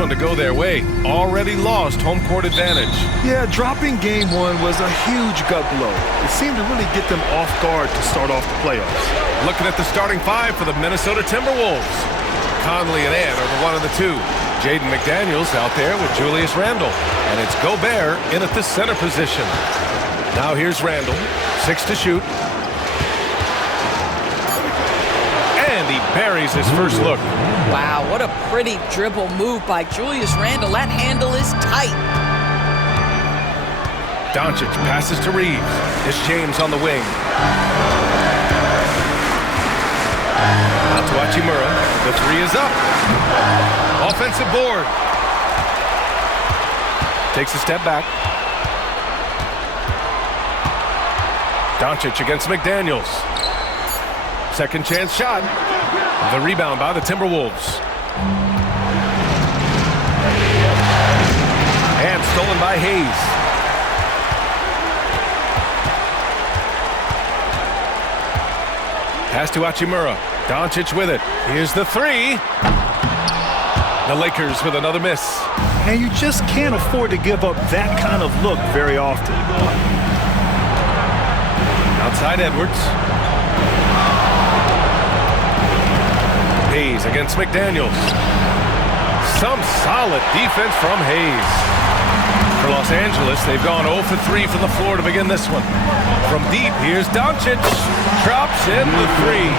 one to go their way. Already lost home court advantage. Yeah, dropping game one was a huge gut blow. It seemed to really get them off guard to start off the playoffs. Looking at the starting five for the Minnesota Timberwolves. Conley and Ant are the one of the two. Jaden McDaniels out there with Julius Randle. And it's Gobert in at the center position. Now here's Randle. 6 to shoot. And he buries his first look. Wow, what a pretty dribble move by Julius Randle. That handle is tight. Doncic passes to Reeves. It's James on the wing. Out to Hachimura. The three is up. Offensive board. Takes a step back. Doncic against McDaniels. Second chance shot. The rebound by the Timberwolves. And stolen by Hayes. Pass to Hachimura. Doncic with it. Here's the three. The Lakers with another miss. And you just can't afford to give up that kind of look very often. Outside Edwards. Hayes against McDaniels. Some solid defense from Hayes. For Los Angeles, they've gone 0 for 3 from the floor to begin this one. From deep, here's Doncic. Drops in the three.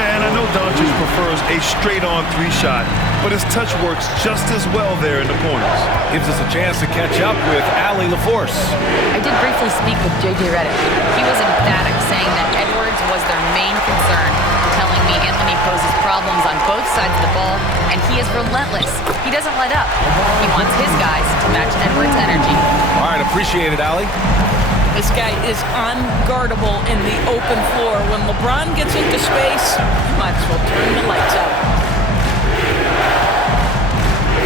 And I know Doncic prefers a straight-on three-shot, but his touch works just as well there in the corners. Gives us a chance to catch up with Allie LaForce. I did briefly speak with J.J. Redick. He was emphatic, saying that Edwards was their main concern, telling me Anthony poses problems on both sides of the ball, and he is relentless. He doesn't let up. He wants his guys to match Edwards' energy. All right, appreciate it, Allie. This guy is unguardable in the open floor. When LeBron gets into space, you might as well turn the lights out.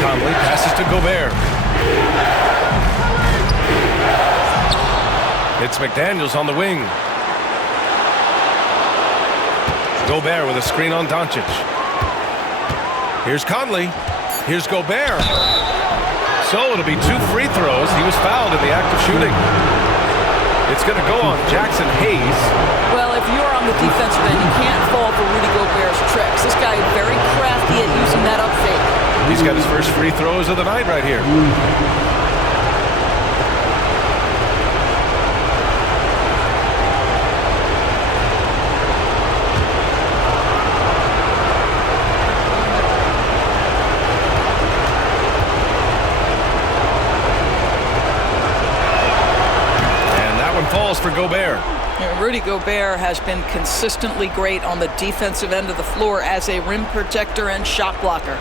Conley passes to Gobert. It's McDaniels on the wing. Gobert with a screen on Doncic. Here's Conley. Here's Gobert. So it'll be 2 free throws. He was fouled in the act of shooting. It's going to go on Jackson Hayes. Well, if you're on the defensive end, you can't fall for Rudy Gobert's tricks. This guy is very crafty at using that up fake. He's got his first free throws of the night right here. Falls for Gobert. Rudy Gobert has been consistently great on the defensive end of the floor as a rim protector and shot blocker.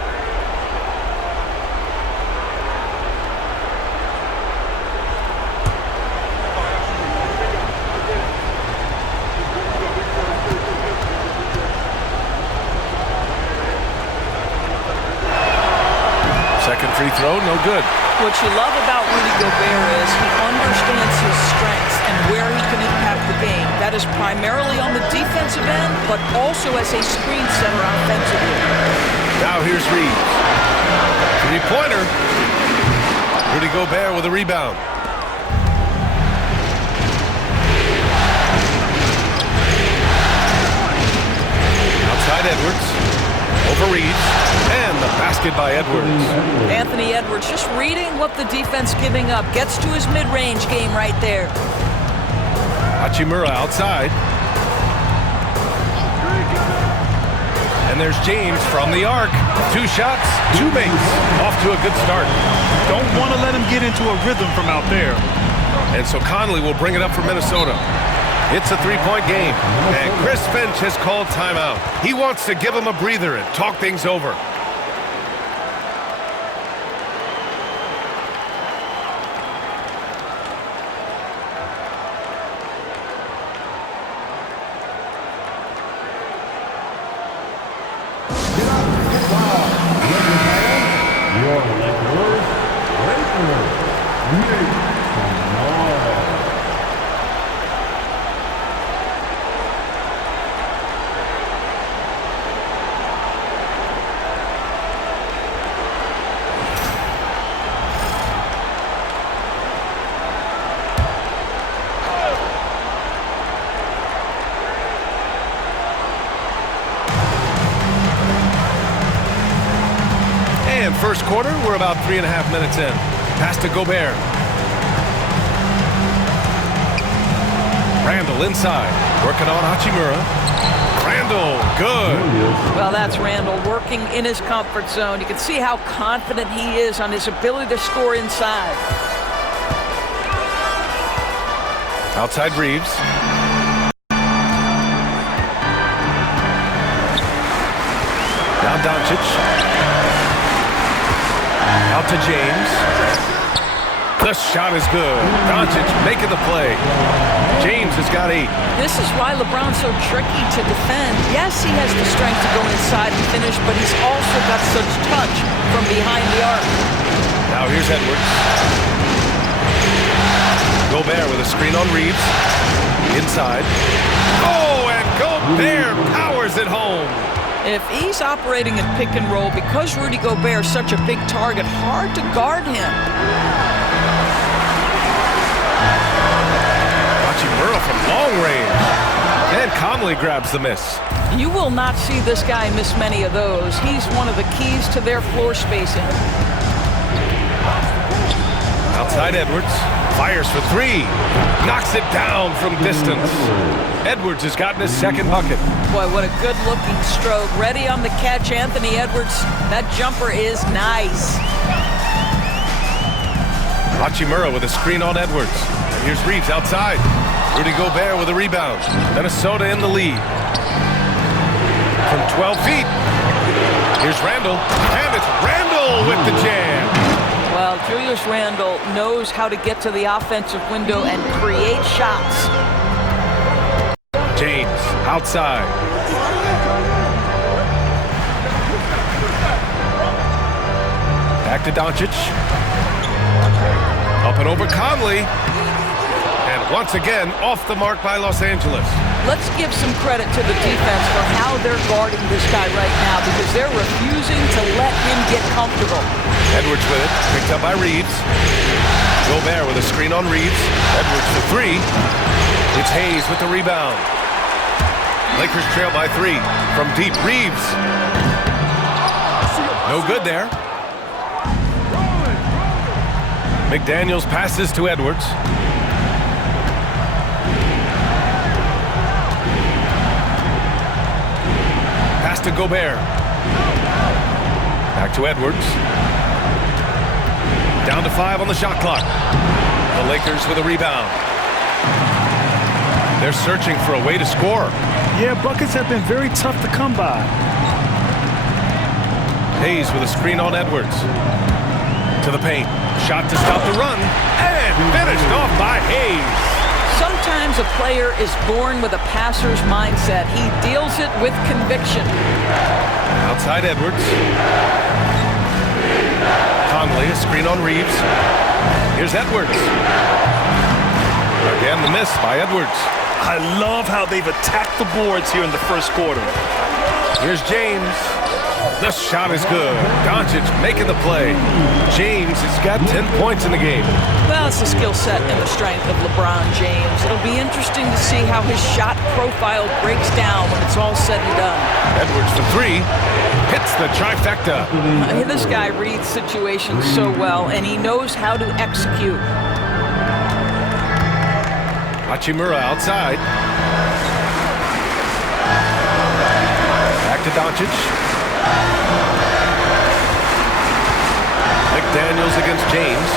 Second free throw, no good. What you love about Rudy Gobert is he understands his strengths and where he can impact the game. That is primarily on the defensive end, but also as a screen setter offensively. Now here's Reeves. Three-pointer. Rudy Gobert with a rebound. Outside Edwards. Over Reeves. And the basket by Edwards. Anthony Edwards just reading what the defense giving up. Gets to his mid-range game right there. Hachimura outside. And there's James from the arc. 2 shots, 2 makes. Off to a good start. Don't want to let him get into a rhythm from out there. And so Conley will bring it up for Minnesota. It's a 3-point game. And Chris Finch has called timeout. He wants to give him a breather and talk things over. first quarter. We're about 3.5 minutes in. Pass to Gobert. Randall inside. Working on Hachimura. Randall, good. Well, that's Randall working in his comfort zone. You can see how confident he is on his ability to score inside. Outside Reeves. Now Doncic. Out to James. The shot is good. Doncic making the play. James has got 8. This is why LeBron's so tricky to defend. Yes, he has the strength to go inside and finish, but he's also got such touch from behind the arc. Now here's Edwards. Gobert with a screen on Reeves. Inside. Oh, and Gobert powers it home. If he's operating in pick and roll, because Rudy Gobert is such a big target, hard to guard him. Hachimura from long range. And Conley grabs the miss. You will not see this guy miss many of those. He's one of the keys to their floor spacing. Outside Edwards. Fires for 3. Knocks it down from distance. Edwards has gotten his second bucket. Boy, what a good-looking stroke. Ready on the catch, Anthony Edwards. That jumper is nice. Hachimura with a screen on Edwards. Here's Reeves outside. Rudy Gobert with a rebound. Minnesota in the lead. From 12 feet. Here's Randall. And it's Randall with the jam. Well, Julius Randle knows how to get to the offensive window and create shots. James outside. Back to Doncic. Up and over Conley. And once again, off the mark by Los Angeles. Let's give some credit to the defense for how they're guarding this guy right now, because they're refusing to let him get comfortable. Edwards with it, picked up by Reeves. Gobert with a screen on Reeves. Edwards for 3. It's Hayes with the rebound. Lakers trail by 3. From deep, Reeves. No good there. McDaniels passes to Edwards. Pass to Gobert. Back to Edwards. Down to 5 on the shot clock. The Lakers with a rebound. They're searching for a way to score. Yeah, buckets have been very tough to come by. Hayes with a screen on Edwards. To the paint. Shot to stop the run. And finished off by Hayes. Sometimes a player is born with a passer's mindset. He deals it with conviction. Outside Edwards. Conley, a screen on Reeves. Here's Edwards. Again, the miss by Edwards. I love how they've attacked the boards here in the first quarter. Here's James. The shot is good. Doncic making the play. James has got 10 points in the game. Well, it's the skill set and the strength of LeBron James. It'll be interesting to see how his shot profile breaks down when it's all said and done. Edwards for 3. Hits the trifecta. This guy reads situations so well, and he knows how to execute. Hachimura outside. Back to Doncic. McDaniels against James.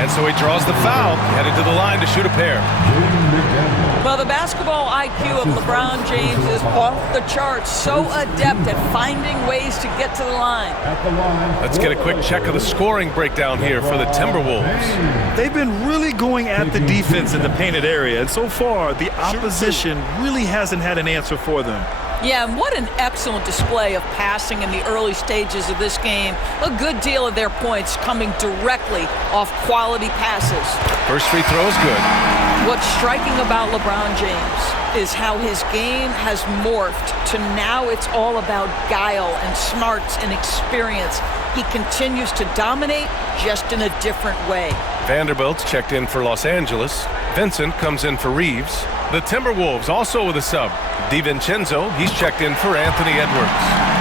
And so he draws the foul, headed to the line to shoot a pair. Well, the basketball IQ of LeBron James is off the charts. So adept at finding ways to get to the line. Let's get a quick check of the scoring breakdown here for the Timberwolves. They've been really going at the defense in the painted area, and so far, the opposition really hasn't had an answer for them. Yeah, and what an excellent display of passing in the early stages of this game. A good deal of their points coming directly off quality passes. First free throw is good. What's striking about LeBron James is how his game has morphed to now it's all about guile and smarts and experience. He continues to dominate, just in a different way. Vanderbilt's checked in for Los Angeles. Vincent comes in for Reeves. The Timberwolves also with a sub. DiVincenzo, he's checked in for Anthony Edwards.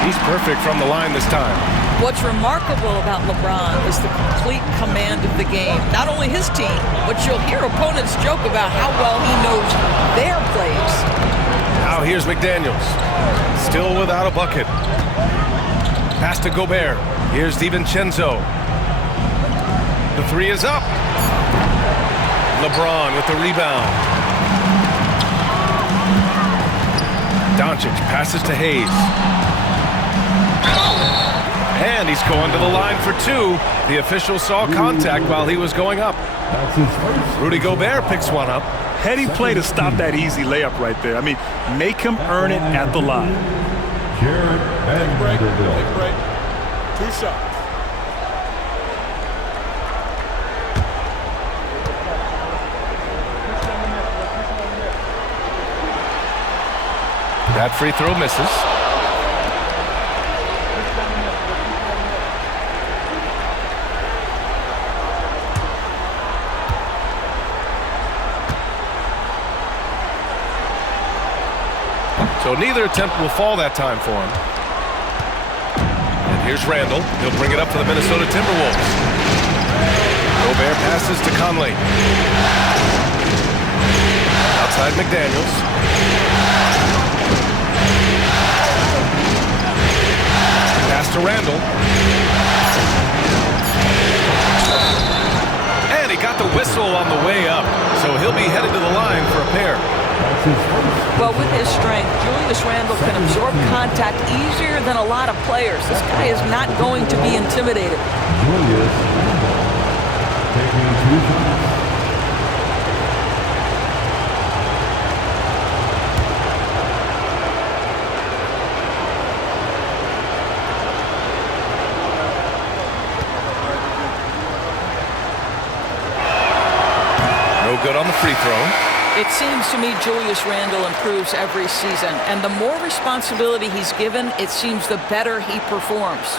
He's perfect from the line this time. What's remarkable about LeBron is the complete command of the game. Not only his team, but you'll hear opponents joke about how well he knows their plays. Now here's McDaniels. Still without a bucket. Pass to Gobert. Here's DiVincenzo. The three is up. LeBron with the rebound. Doncic passes to Hayes. And he's going to the line for two. The official saw contact while he was going up. Rudy Gobert picks one up. Heady play to stop that easy layup right there. I mean, make him earn it at the line. Take a break. Take a break. 2 shots. That free throw misses. So neither attempt will fall that time for him. And here's Randall. He'll bring it up for the Minnesota Timberwolves. Gobert passes to Conley. Outside McDaniels. Pass to Randall. And he got the whistle on the way up. So he'll be headed to the line for a pair. Well, with his strength, Julius Randle can absorb contact easier than a lot of players. This guy is not going to be intimidated. Julius taking 2 shots. No good on the free throw. It seems to me Julius Randle improves every season, and the more responsibility he's given, it seems the better he performs.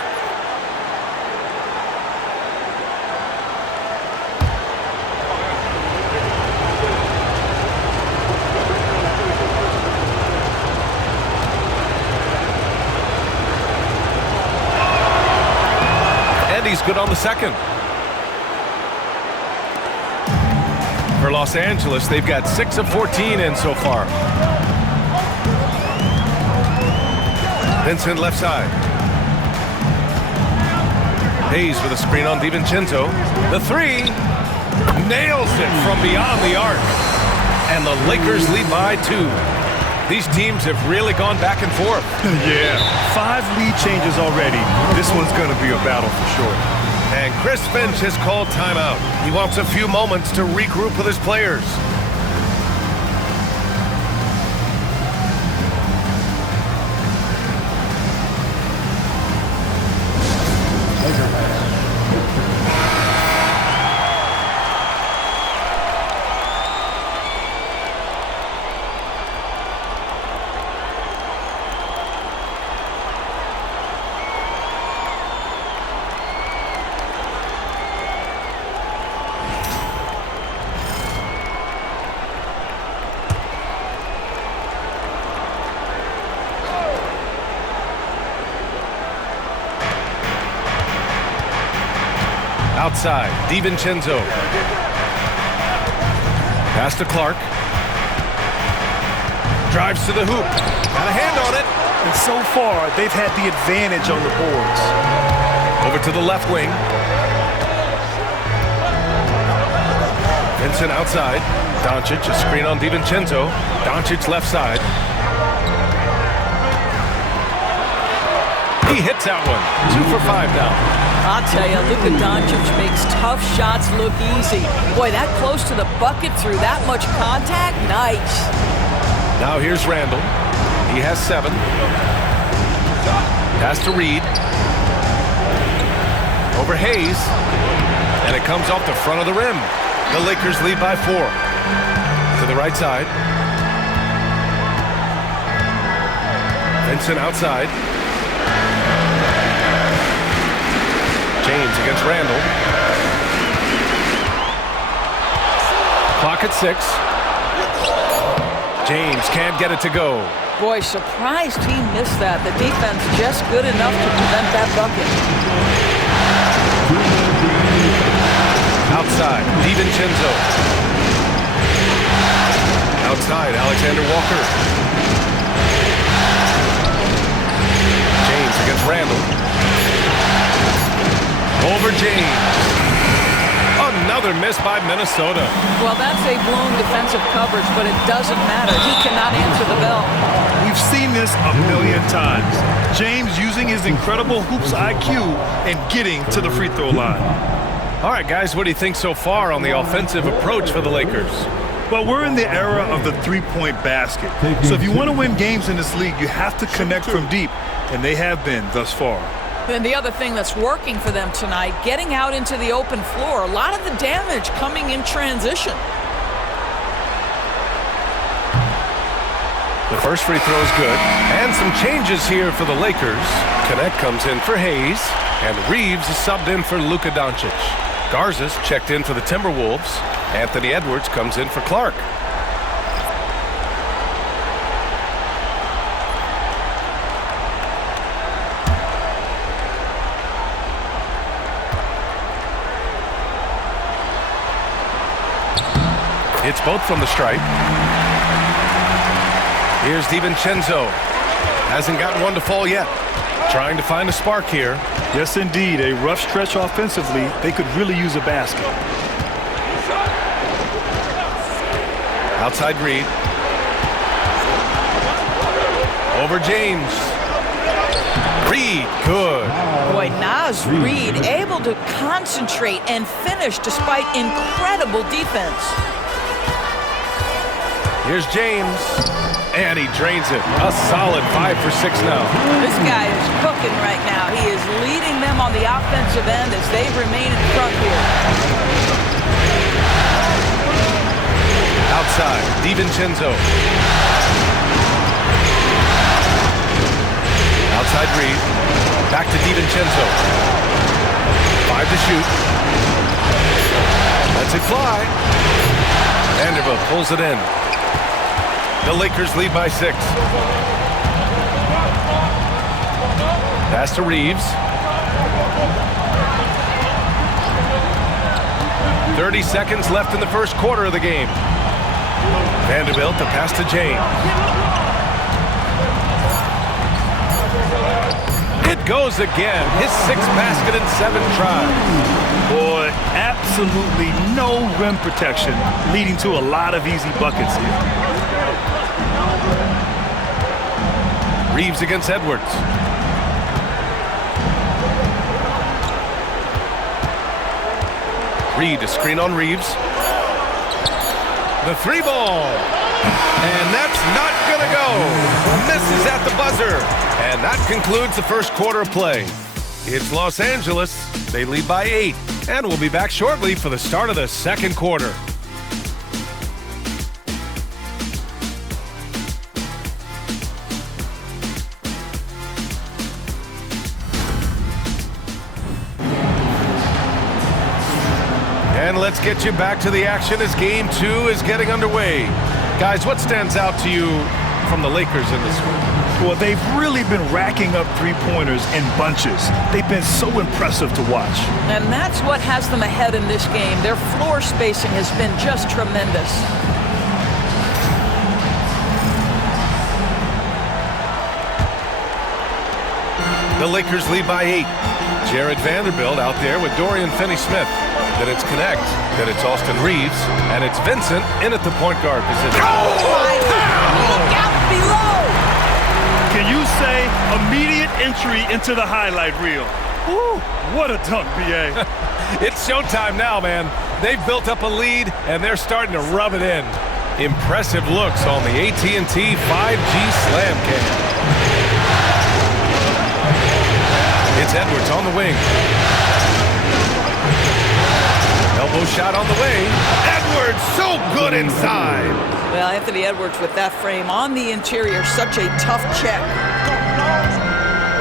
And he's good on the second. For Los Angeles, they've got 6 of 14 in so far. Vincent left side. Hayes with a screen on DiVincenzo. The three nails it from beyond the arc. And the Lakers lead by 2. These teams have really gone back and forth. Yeah, 5 lead changes already. This one's going to be a battle for sure. And Chris Finch has called timeout. He wants a few moments to regroup with his players. Outside, DiVincenzo. Pass to Clark. Drives to the hoop. Got a hand on it. And so far, they've had the advantage on the boards. Over to the left wing. Vincent outside. Doncic, a screen on DiVincenzo. Doncic left side. He hits that one. 2 for 5 now. I'll tell you, Luka Doncic makes tough shots look easy. Boy, that close to the bucket through that much contact, nice. Now here's Randall. He has 7. Pass to Reed. Over Hayes. And it comes off the front of the rim. The Lakers lead by 4. To the right side. Vincent outside. James against Randall. Clock at 6. James can't get it to go. Boy, surprised he missed that. The defense just good enough to prevent that bucket. Outside, DiVincenzo. Outside, Alexander Walker. James against Randall. Over James. Another miss by Minnesota. Well, that's a blown defensive coverage, but it doesn't matter. He cannot answer the bell. We've seen this a million times. James using his incredible hoops IQ and getting to the free throw line. All right, guys, what do you think so far on the offensive approach for the Lakers? Well, we're in the era of the three-point basket. So if you want to win games in this league, you have to connect from deep, and they have been thus far. And the other thing that's working for them tonight, getting out into the open floor. A lot of the damage coming in transition. The first free throw is good. And some changes here for the Lakers. Connect comes in for Hayes, and Reeves is subbed in for Luka Doncic. Garza's checked in for the Timberwolves. Anthony Edwards comes in for Clark. It's both from the stripe. Here's DiVincenzo. Hasn't gotten one to fall yet. Trying to find a spark here. Yes, indeed. A rough stretch offensively. They could really use a basket. Outside Reed. Over James. Reed, good. Boy, Naz Reed able to concentrate and finish despite incredible defense. Here's James, and he drains it. A solid 5 for 6 now. This guy is cooking right now. He is leading them on the offensive end as they remain in front here. Outside, DiVincenzo. Outside Reed. Back to DiVincenzo. 5 to shoot. Lets it fly. Vanderbilt pulls it in. The Lakers lead by 6. Pass to Reeves. 30 seconds left in the first quarter of the game. Vanderbilt to pass to James. It goes again. His 6th basket in 7 tries. Boy, absolutely no rim protection, leading to a lot of easy buckets here. Reeves against Edwards. Reed, a screen on Reeves. The 3 ball. And that's not going to go. Misses at the buzzer. And that concludes the first quarter of play. It's Los Angeles. They lead by 8. And we'll be back shortly for the start of the second quarter. And let's get you back to the action as Game 2 is getting underway. Guys, what stands out to you from the Lakers in this one? Well, they've really been racking up three-pointers in bunches. They've been so impressive to watch. And that's what has them ahead in this game. Their floor spacing has been just tremendous. The Lakers lead by 8. Jared Vanderbilt out there with Dorian Finney-Smith. Then it's Connect. Then it's Austin Reeves. And it's Vincent in at the point guard position. Look out below! Can you say immediate entry into the highlight reel? Woo, what a dunk, B.A. It's showtime now, man. They've built up a lead, and they're starting to rub it in. Impressive looks on the AT&T 5G Slam Cam. It's Edwards on the wing. Elbow shot on the way. Edwards so good inside. Well, Anthony Edwards with that frame on the interior, such a tough check.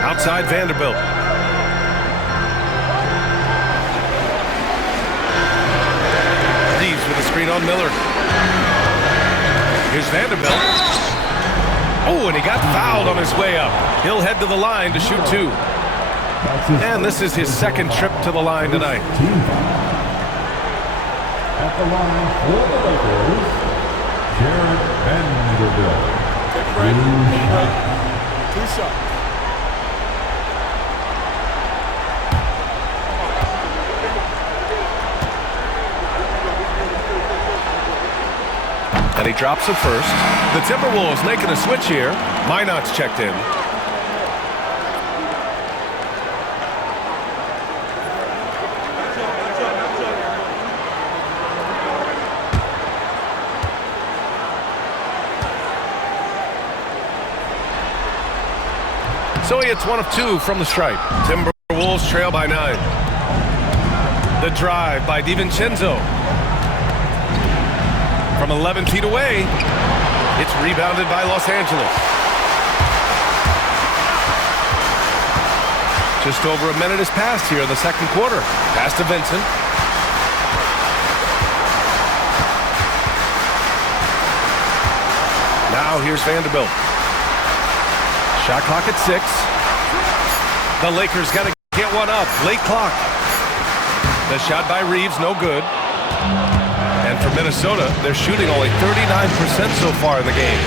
Outside Vanderbilt. Reeves with a screen on Miller. Here's Vanderbilt. Oh, and he got fouled on his way up. He'll head to the line to shoot 2. And this is his second trip to the line tonight. At the line for the Lakers, Jared Vanderbilt. Two shots. And he drops it first. The Timberwolves making a switch here. Minot's checked in. So he hits 1 of 2 from the stripe. Timberwolves trail by 9. The drive by DiVincenzo. From 11 feet away, it's rebounded by Los Angeles. Just over a minute has passed here in the second quarter. Pass to Vincent. Now here's Vanderbilt. Shot clock at 6. The Lakers got to get one up. Late clock. The shot by Reeves, no good. And for Minnesota, they're shooting only 39% so far in the game.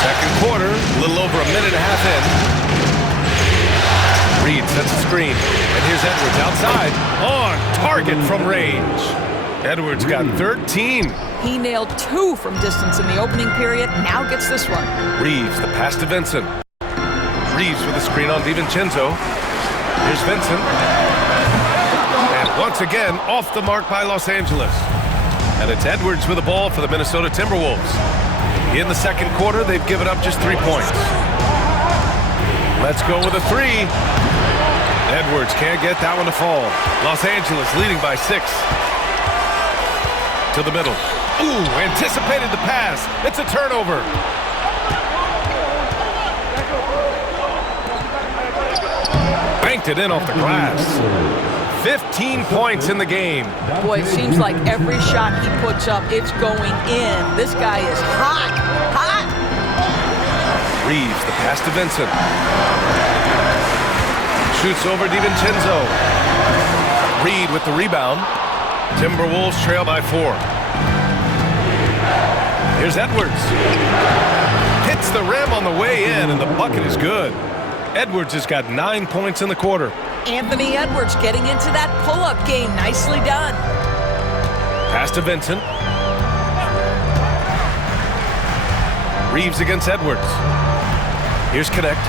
Second quarter, a little over a minute and a half in. Reed sets a screen. And here's Edwards outside. On target from range. Edwards got 13. He nailed 2 from distance in the opening period. Now gets this one. Reeves, the pass to Vincent. Reeves with a screen on DiVincenzo. Here's Vincent. And once again, off the mark by Los Angeles. And it's Edwards with the ball for the Minnesota Timberwolves. In the second quarter, they've given up just 3 points. Let's go with a 3. Edwards can't get that one to fall. Los Angeles leading by 6. To the middle. Ooh, anticipated the pass. It's a turnover. Banked it in off the glass. 15 points in the game. Boy, it seems like every shot he puts up, it's going in. This guy is hot, hot. Reeves, the pass to Vincent. Shoots over DiVincenzo. Reed with the rebound. Timberwolves trail by 4. Here's Edwards. Hits the rim on the way in, and the bucket is good. Edwards has got 9 points in the quarter. Anthony Edwards getting into that pull-up game. Nicely done. Pass to Vincent. Reeves against Edwards. Here's Connect.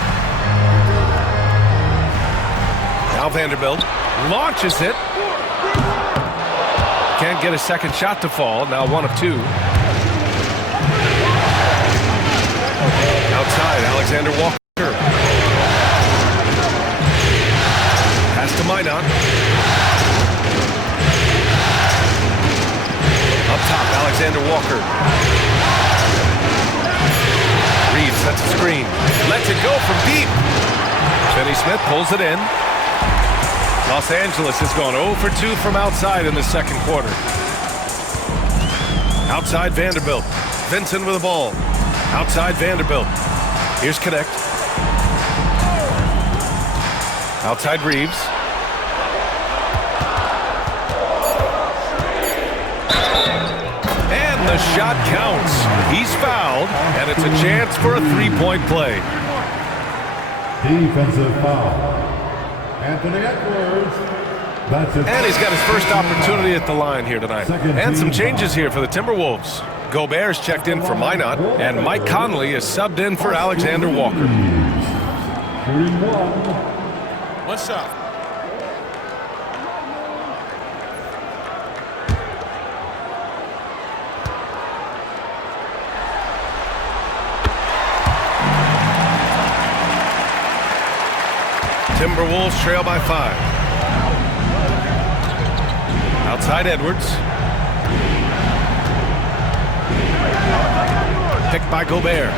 Now Vanderbilt launches it. Can't get a second shot to fall. Now 1 of 2. Outside, Alexander Walker. Pass to Minot. Up top, Alexander Walker. Reed sets a screen. Lets it go from deep. Finney Smith pulls it in. Los Angeles has gone 0 for 2 from outside in the second quarter. Outside Vanderbilt. Vincent with the ball. Outside Vanderbilt. Here's Connect. Outside Reeves. And the shot counts. He's fouled, and it's a chance for a 3-point play. Defensive foul. Anthony Edwards. That's it. And he's got his first opportunity at the line here tonight. And some changes here for the Timberwolves. Gobert's checked in for Minot, and Mike Conley is subbed in for Alexander Walker. Shooting 1. One shot. Timberwolves trail by 5. Outside Edwards. Picked by Gobert.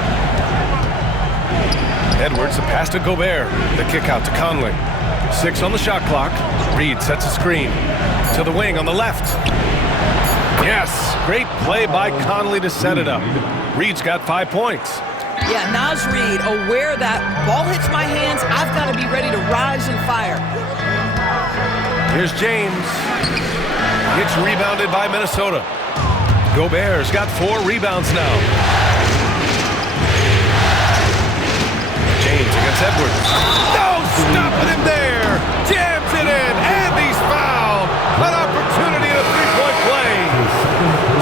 Edwards, the pass to Gobert. The kick out to Conley. 6 on the shot clock. Reed sets a screen. To the wing on the left. Yes, great play by Conley to set it up. Reed's got 5 points. Yeah, Naz Reid, aware that ball hits my hands, I've got to be ready to rise and fire. Here's James. Gets rebounded by Minnesota. Gobert's got 4 rebounds now. James against Edwards. No, stopping him there. Jams it in, and he's fouled. An opportunity at a three-point play.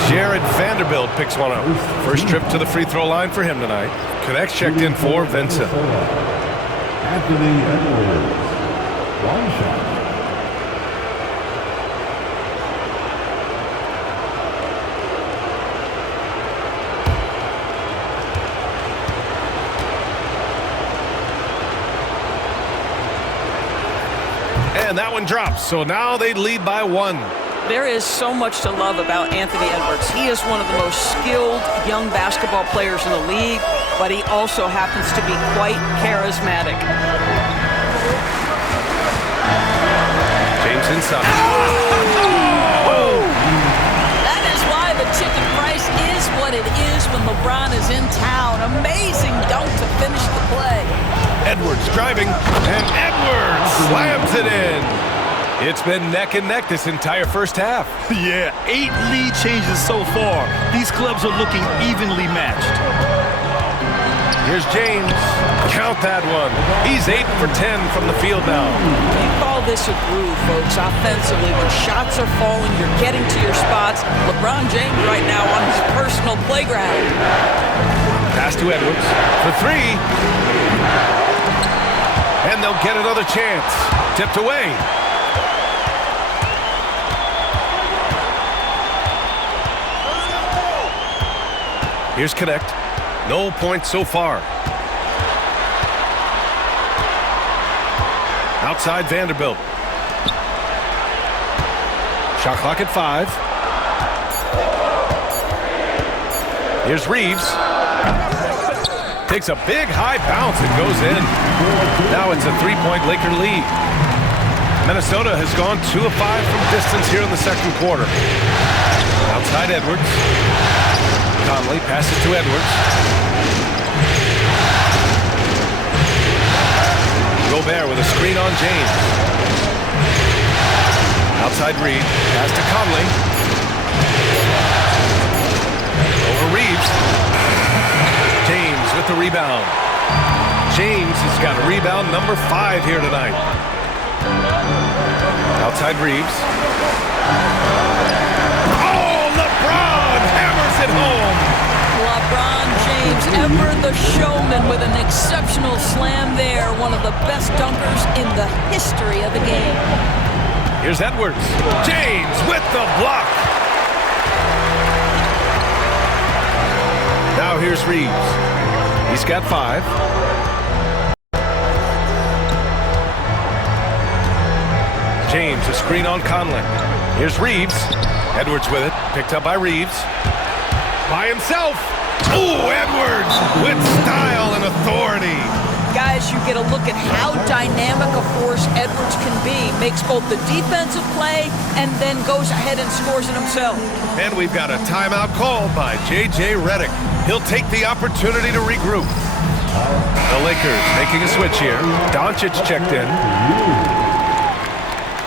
Jared Vanderbilt picks one up. First trip to the free throw line for him tonight. Connects checked in for Vincent. Anthony Edwards. One shot. And that one drops, so now they lead by 1. There is so much to love about Anthony Edwards. He is one of the most skilled young basketball players in the league, but he also happens to be quite charismatic. James inside. Oh! That is why the ticket price is what it is when LeBron is in town. Amazing dunk to finish the play. Edwards driving, and Edwards slams it in. It's been neck and neck this entire first half. Yeah, 8 lead changes so far. These clubs are looking evenly matched. Here's James. Count that one. He's 8 for 10 from the field now. You call this a groove, folks, offensively. When shots are falling, you're getting to your spots. LeBron James right now on his personal playground. Pass to Edwards for 3. And they'll get another chance. Tipped away. Here's Connect. No points so far. Outside Vanderbilt. Shot clock at 5. Here's Reeves. Takes a big high bounce and goes in. Now it's a 3-point Laker lead. Minnesota has gone 2 of 5 from distance here in the second quarter. Outside Edwards. Conley passes to Edwards. Gobert with a screen on James. Outside Reed. Pass to Conley. Over Reeves. James with the rebound. James has got rebound number 5 here tonight. Outside Reeves. Oh, LeBron hammers it home. LeBron James, ever the showman with an exceptional slam there. One of the best dunkers in the history of the game. Here's Edwards. James with the block. Now here's Reeves. He's got 5. James, a screen on Conley. Here's Reeves. Edwards with it. Picked up by Reeves. By himself. Ooh, Edwards with style and authority. Guys, you get a look at how dynamic a force Edwards can be. Makes both the defensive play and then goes ahead and scores it himself. And we've got a timeout called by J.J. Redick. He'll take the opportunity to regroup. The Lakers making a switch here. Doncic checked in.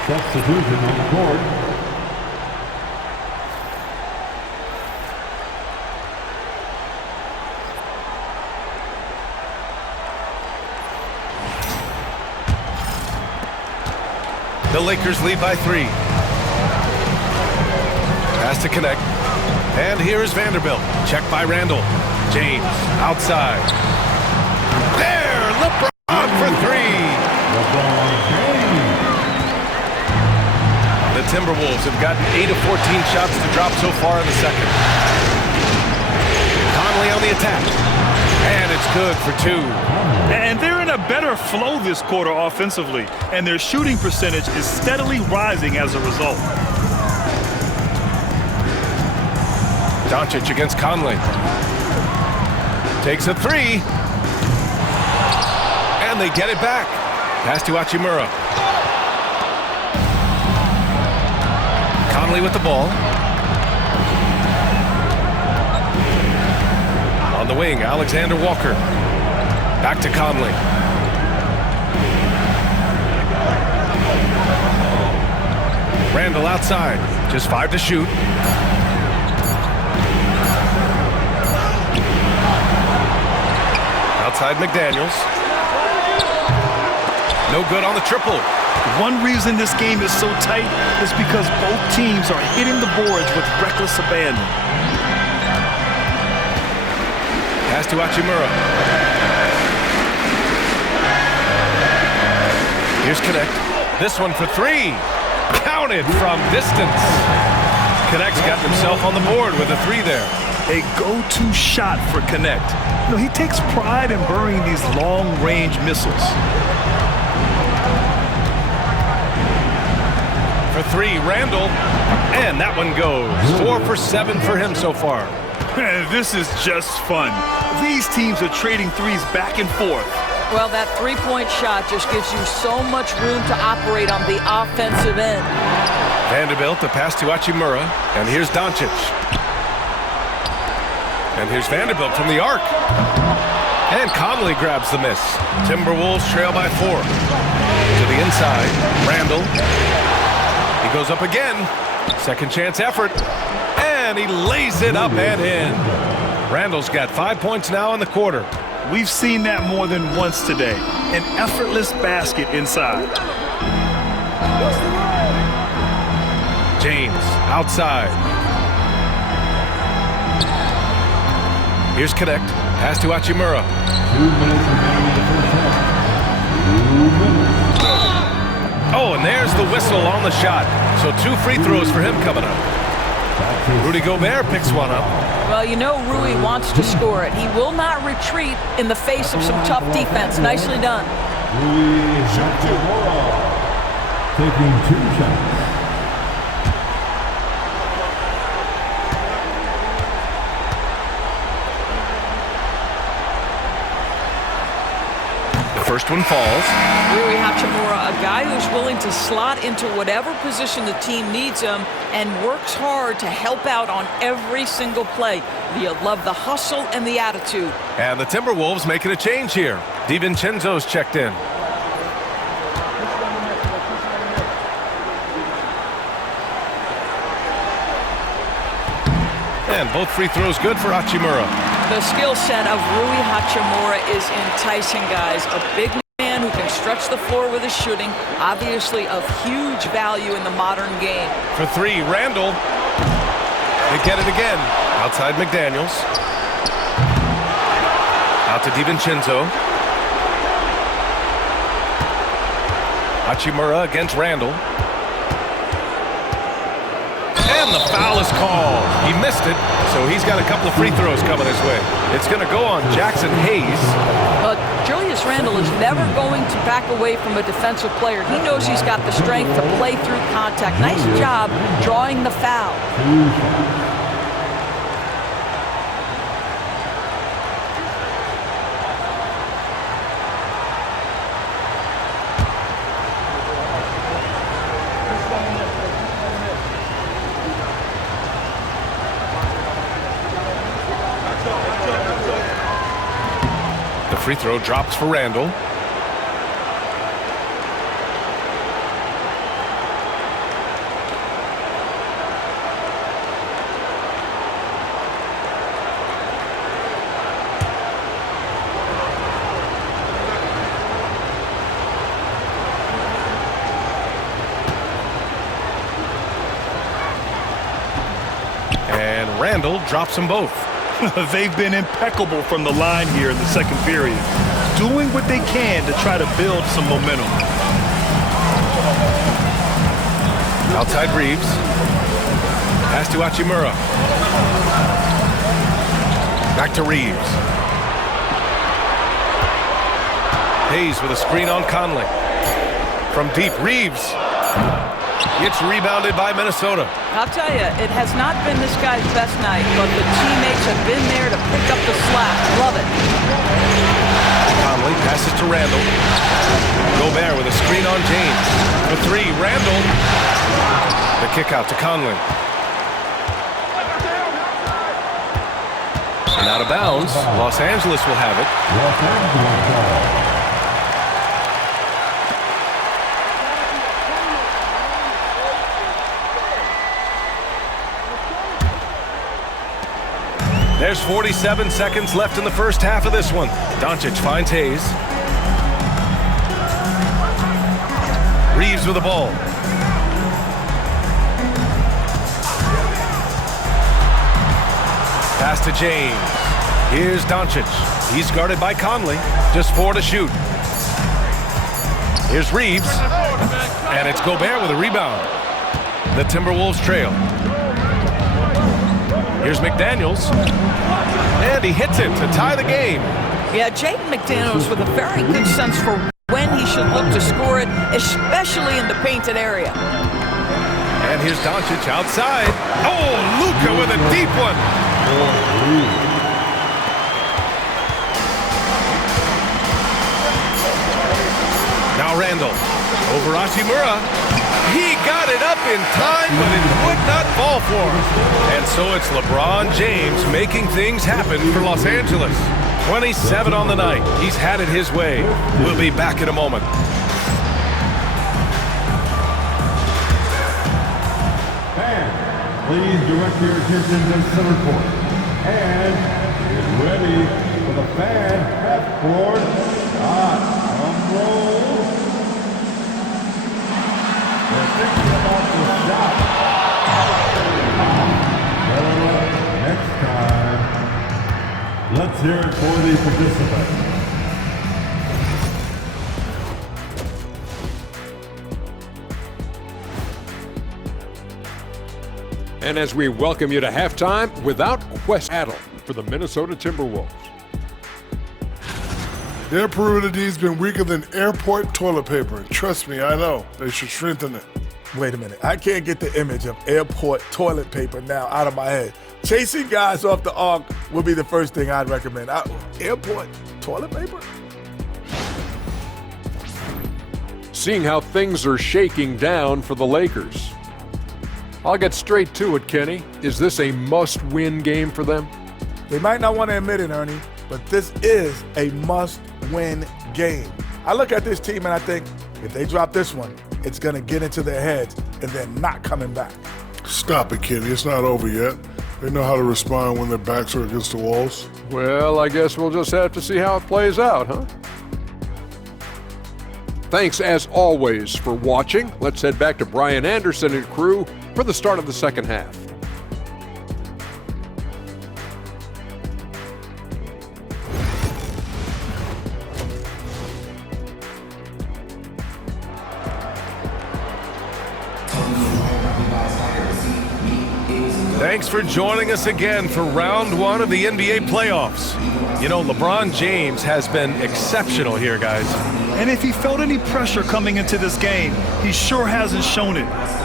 Substitution on the court. The Lakers lead by 3. Pass to Connect. And here is Vanderbilt. Checked by Randall. James outside. There, LeBron for 3. LeBron James. The Timberwolves have gotten 8 of 14 shots to drop so far in the second. Conley on the attack. And it's good for 2. And they're in a better flow this quarter offensively, and their shooting percentage is steadily rising as a result. Doncic against Conley. Takes a 3. And they get it back. Pass to Hachimura. Conley with the ball. the wing, Alexander Walker. Back to Conley. Randall outside. Just 5 to shoot. Outside McDaniels. No good on the triple. One reason this game is so tight is because both teams are hitting the boards with reckless abandon. Pass to Hachimura. Here's Connect. This one for 3. Counted from distance. Connect's got himself on the board with a 3 there. A go-to shot for Connect. You know, he takes pride in burying these long-range missiles. For 3, Randall. And that one goes. 4 for 7 for him so far. This is just fun. These teams are trading threes back and forth. Well, that three-point shot just gives you so much room to operate on the offensive end. Vanderbilt, the pass to Hachimura. And here's Doncic. And here's Vanderbilt from the arc. And Conley grabs the miss. Timberwolves trail by 4. To the inside, Randall. He goes up again. Second chance effort. And he lays it up and in. Randall's got 5 points now in the quarter. We've seen that more than once today. An effortless basket inside. James outside. Here's Connect. Pass to Hachimura. 2 minutes remaining in the first half. 2 minutes. Oh, and there's the whistle on the shot. So 2 free throws for him coming up. Rudy Gobert picks one up. Well, you know Rui wants to score it. He will not retreat in the face of some tough defense. Nicely done. Rui Hachimura taking 2 shots. First one falls. Rui Hachimura, a guy who's willing to slot into whatever position the team needs him and works hard to help out on every single play. You love the hustle and the attitude. And the Timberwolves making a change here. DiVincenzo's checked in. And both free throws good for Hachimura. The skill set of Rui Hachimura is enticing, guys. A big man who can stretch the floor with his shooting, obviously of huge value in the modern game. For 3, Randall. They get it again. Outside McDaniels. Out to DiVincenzo. Hachimura against Randall. And the foul is called. He missed it, so he's got a couple of free throws coming his way. It's going to go on Jackson Hayes. Well, Julius Randle is never going to back away from a defensive player. He knows he's got the strength to play through contact. Nice job drawing the foul. Free throw drops for Randall. And Randall drops them both. They've been impeccable from the line here in the second period, doing what they can to try to build some momentum. Outside Reeves. Pass to Hachimura. Back to Reeves. Hayes with a screen on Conley. From deep, Reeves. It's rebounded by Minnesota. I'll tell you, it has not been this guy's best night, but the teammates have been there to pick up the slack. Love it. Conley passes to Randall. Gobert with a screen on James. For 3, Randall. The kick out to Conley. And out of bounds. Los Angeles will have it. Los Angeles ball. There's 47 seconds left in the first half of this one. Doncic finds Hayes. Reeves with the ball. Pass to James. Here's Doncic. He's guarded by Conley. Just 4 to shoot. Here's Reeves. And it's Gobert with a rebound. The Timberwolves trail. Here's McDaniels. And he hits it to tie the game. Yeah, Jaden McDaniels with a very good sense for when he should look to score it, especially in the painted area. And here's Doncic outside. Oh, Luka with a deep one. Now Randall over Hachimura. He got it up in time, but it would not fall for him. And so it's LeBron James making things happen for Los Angeles. 27 on the night. He's had it his way. We'll be back in a moment. And please direct your attention to center court. And get ready for the fan half-court shot. Drum roll. They're thinking about the shot. Next time, let's hear it for the participants. And as we welcome you to halftime, without question, battle for the Minnesota Timberwolves. Their perimeter D's been weaker than airport toilet paper. Trust me, I know. They should strengthen it. Wait a minute. I can't get the image of airport toilet paper now out of my head. Chasing guys off the arc would be the first thing I'd recommend. Airport toilet paper? Seeing how things are shaking down for the Lakers. I'll get straight to it, Kenny. Is this a must-win game for them? They might not want to admit it, Ernie, but this is a must-win game. I look at this team and I think, if they drop this one, it's going to get into their heads and they're not coming back. Stop it, Kenny. It's not over yet. They know how to respond when their backs are against the walls. Well, I guess we'll just have to see how it plays out, huh? Thanks, as always, for watching. Let's head back to Brian Anderson and crew for the start of the second half. Thanks for joining us again for round one of the NBA playoffs. You know, LeBron James has been exceptional here, guys. And if he felt any pressure coming into this game, he sure hasn't shown it.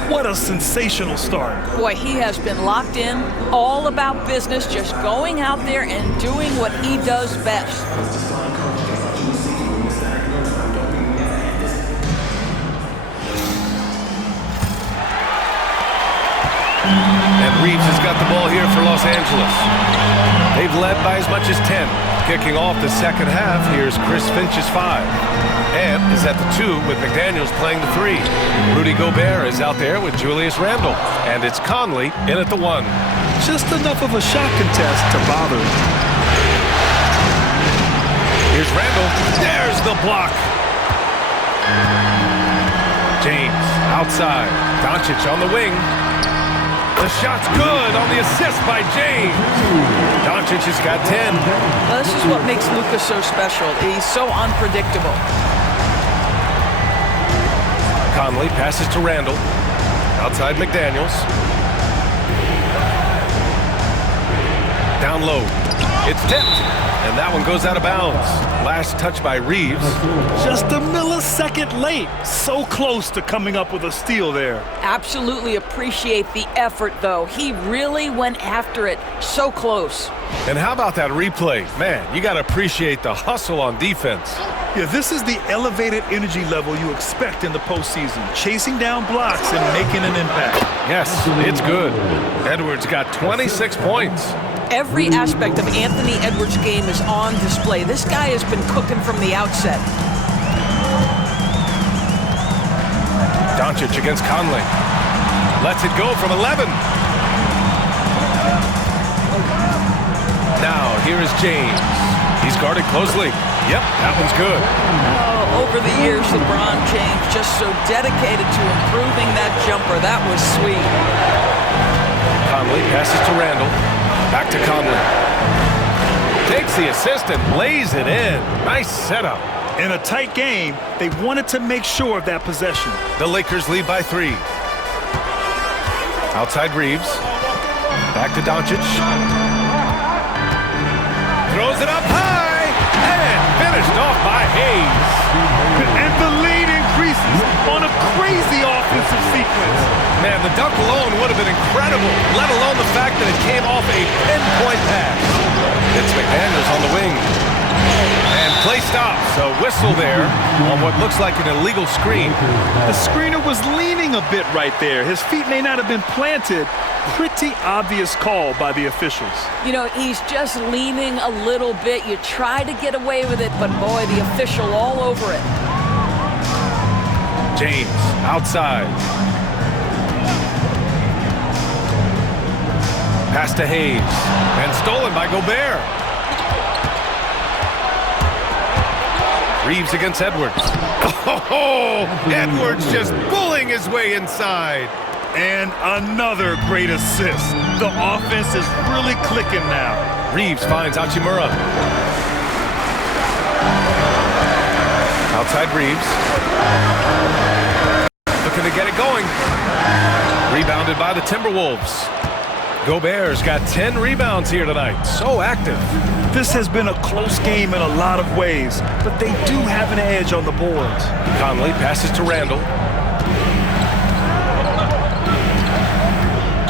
What a sensational start. Boy, he has been locked in, all about business, just going out there and doing what he does best. And Reeves has got the ball here for Los Angeles. They've led by as much as 10. Kicking off the second half, here's Chris Finch's 5. And is at the 2 with McDaniels playing the 3. Rudy Gobert is out there with Julius Randle. And it's Conley in at the 1. Just enough of a shot contest to bother him. Here's Randle. There's the block. James outside. Doncic on the wing. The shot's good on the assist by James. Doncic has got 10. Well, this is what makes Luka so special. He's so unpredictable. Conley passes to Randle. Outside McDaniels. Down low. It's tipped. And that one goes out of bounds. Last touch by Reeves. Just a millisecond late. So close to coming up with a steal there. Absolutely appreciate the effort, though. He really went after it. So close. And how about that replay? Man, you got to appreciate the hustle on defense. Yeah, this is the elevated energy level you expect in the postseason. Chasing down blocks and making an impact. Yes, it's good. Edwards got 26 points. Every aspect of Anthony Edwards' game is on display. This guy has been cooking from the outset. Doncic against Conley. Lets it go from 11. Now, here is James. He's guarded closely. Yep, that one's good. Oh, over the years, LeBron James just so dedicated to improving that jumper. That was sweet. Conley passes to Randall. Back to Conley. Takes the assist and lays it in. Nice setup. In a tight game, they wanted to make sure of that possession. The Lakers lead by 3. Outside Reeves. Back to Doncic. Throws it up high. And finished off by Hayes. And the lead increases on a crazy offensive sequence. Man, the dunk alone would have been incredible, let alone the fact that it came off a pinpoint pass. It's McDaniels on the wing. And play stops. A whistle there on what looks like an illegal screen. The screener was leaning a bit right there. His feet may not have been planted. Pretty obvious call by the officials. You know, he's just leaning a little bit. You try to get away with it, but boy, the official all over it. James outside. Pass to Hayes. And stolen by Gobert. Reeves against Edwards. Oh, Edwards just bullying his way inside. And another great assist. The offense is really clicking now. Reeves finds Hachimura. Outside Reeves. Looking to get it going. Rebounded by the Timberwolves. Gobert's got 10 rebounds here tonight. So active. This has been a close game in a lot of ways, but they do have an edge on the boards. Conley passes to Randall.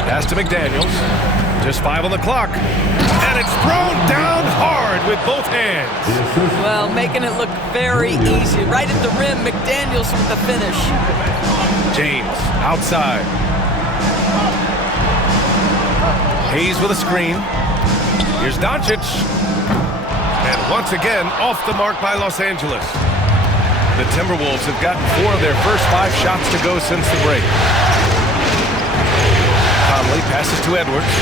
Pass to McDaniels. Just 5 on the clock. And it's thrown down hard with both hands. Well, making it look very easy. Right at the rim, McDaniels with the finish. James outside. Hayes with a screen. Here's Doncic. And once again, off the mark by Los Angeles. The Timberwolves have gotten 4 of their first 5 shots to go since the break. Conley passes to Edwards.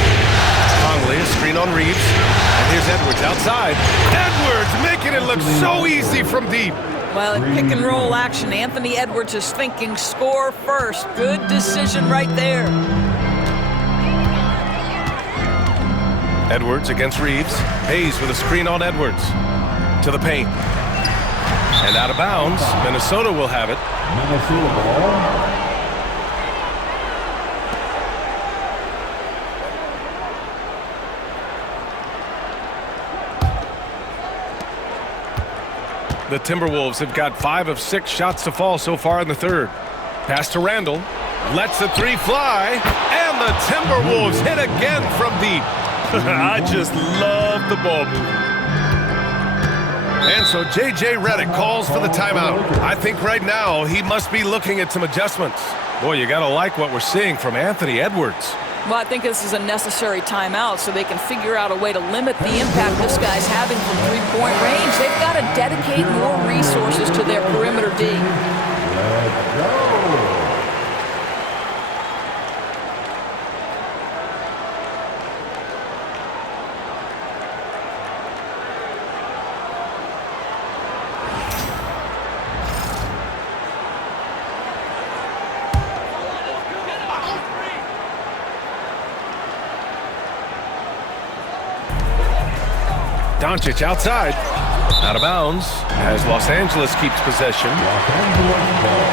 Conley, a screen on Reeves. And here's Edwards outside. Edwards making it look so easy from deep. Well, in pick and roll action, Anthony Edwards is thinking score first. Good decision right there. Edwards against Reeves. Hayes with a screen on Edwards. To the paint. And out of bounds. Minnesota will have it. Minnesota ball. The Timberwolves have got 5 of 6 shots to fall so far in the third. Pass to Randall. Lets the 3 fly. And the Timberwolves hit again from deep. I just love the ball movement. And so J.J. Redick calls for the timeout. I think right now he must be looking at some adjustments. Boy, you got to like what we're seeing from Anthony Edwards. Well, I think this is a necessary timeout so they can figure out a way to limit the impact this guy's having from three-point range. They've got to dedicate more resources to their perimeter D. Let's go. Doncic outside. Out of bounds as Los Angeles keeps possession. Los Angeles ball.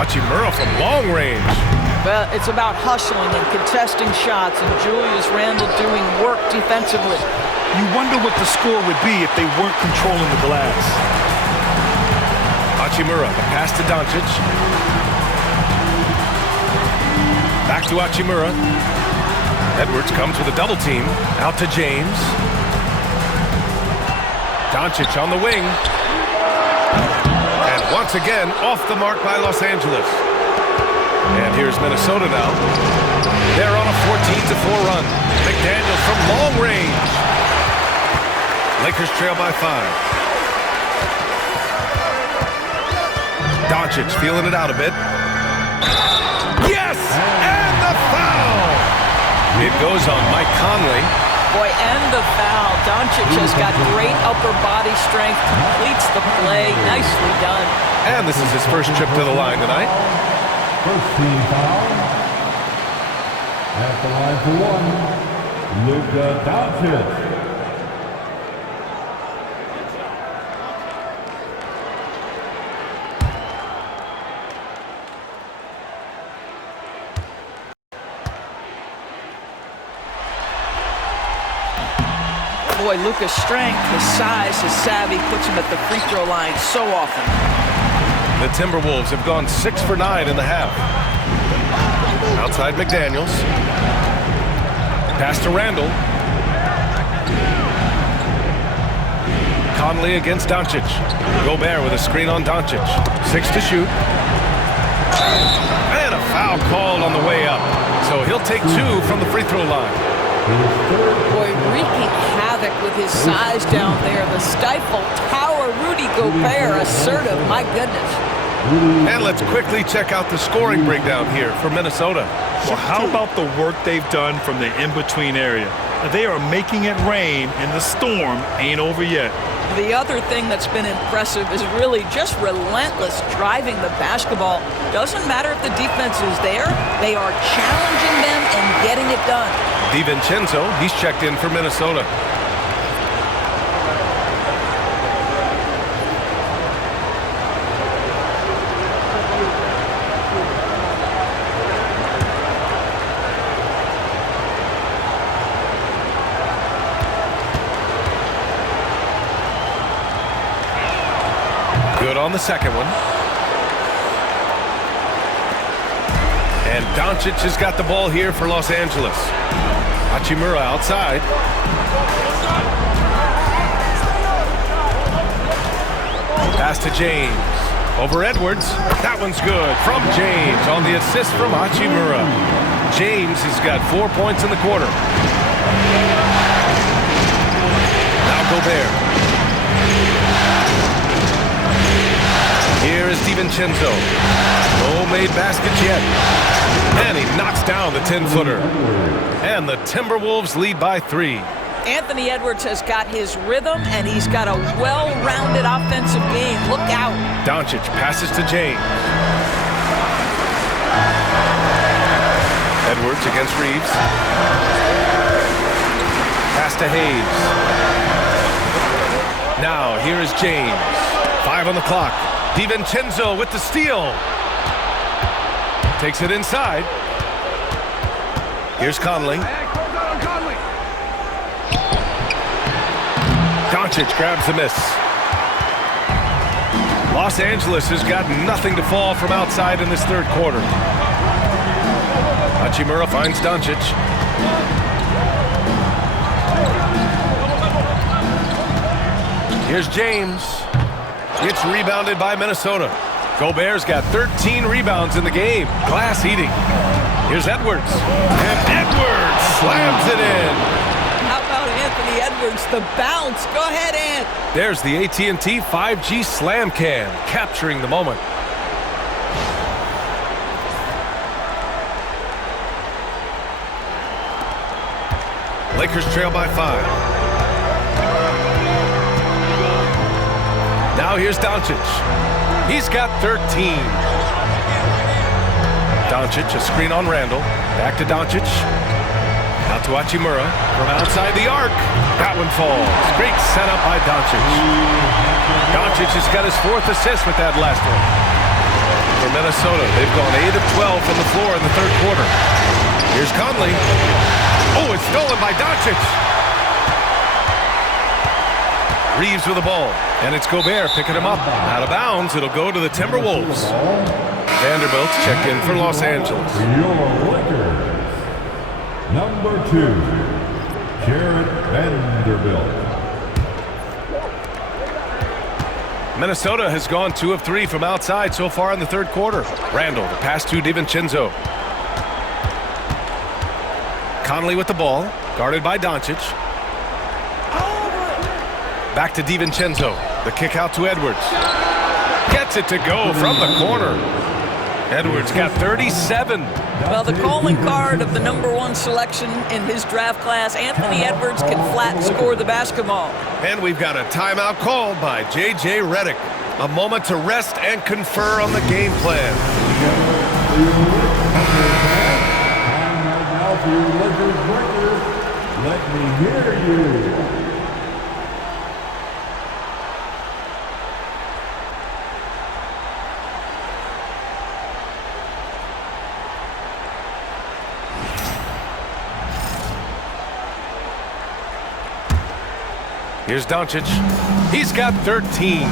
Hachimura from long range. Well, it's about hustling and contesting shots, and Julius Randle doing work defensively. You wonder what the score would be if they weren't controlling the glass. Hachimura, the pass to Doncic. Back to Hachimura. Edwards comes with a double team. Out to James. Doncic on the wing. And once again, off the mark by Los Angeles. And here's Minnesota now. They're on a 14-4 run. McDaniels from long range. Lakers trail by 5. Doncic feeling it out a bit. Yes! And the foul! It goes on Mike Conley. Boy, and the foul. Doncic has got great upper body strength, completes the play. Nicely done. And this is his first trip to the line tonight. First team foul. At the line for one, Luka Doncic. Boy, Luka's strength, his size, his savvy puts him at the free throw line so often. The Timberwolves have gone 6 for 9 in the half. Outside McDaniels. Pass to Randall. Conley against Doncic. Gobert with a screen on Doncic. 6 to shoot. And a foul called on the way up. So he'll take 2 from the free throw line. Boy, wreaking havoc with his size down there. The stifle tower, Rudy Gobert, assertive, my goodness. And let's quickly check out the scoring breakdown here for Minnesota. Well, how about the work they've done from the in-between area? They are making it rain, and the storm ain't over yet. The other thing that's been impressive is really just relentless driving the basketball. Doesn't matter if the defense is there, they are challenging them and getting it done. DiVincenzo, he's checked in for Minnesota. Good on the second one. And Doncic has got the ball here for Los Angeles. Hachimura outside. Pass to James. Over Edwards. That one's good from James on the assist from Hachimura. James has got 4 points in the quarter. Now Gobert. Here is DiVincenzo. No made baskets yet. And he knocks down the 10-footer. And the Timberwolves lead by 3. Anthony Edwards has got his rhythm, and he's got a well-rounded offensive game. Look out. Doncic passes to James. Edwards against Reeves. Pass to Hayes. Now, here is James. 5 on the clock. DiVincenzo with the steal. Takes it inside. Here's Conley. Doncic grabs the miss. Los Angeles has got nothing to fall from outside in this third quarter. Hachimura finds Doncic. Here's James. It's rebounded by Minnesota. Gobert's got 13 rebounds in the game. Glass eating. Here's Edwards. And Edwards slams it in. How about Anthony Edwards, the bounce? Go ahead, Ant. There's the AT&T 5G Slam Cam, capturing the moment. Lakers trail by 5. Now here's Doncic. He's got 13. Doncic, a screen on Randall. Back to Doncic. Out to Hachimura from outside the arc. That one falls. Great setup by Doncic. Doncic has got his 4th assist with that last one. For Minnesota, they've gone 8 of 12 from the floor in the third quarter. Here's Conley. Oh, it's stolen by Doncic. Reeves with the ball, and it's Gobert picking him up. Out of bounds, it'll go to the Timberwolves. Vanderbilt's checked in for Los Angeles. Your Lakers. Number 2, Jared Vanderbilt. Minnesota has gone 2 of 3 from outside so far in the third quarter. Randall, the pass to DiVincenzo. Conley with the ball, guarded by Doncic. Back to DiVincenzo. The kick out to Edwards. Gets it to go from the corner. Edwards got 37. Well, the calling card of the #1 selection in his draft class, Anthony Edwards, can flat score the basketball. And we've got a timeout called by J.J. Redick. A moment to rest and confer on the game plan. Now for your Lakers breakers, let me hear you. Here's Doncic. He's got 13.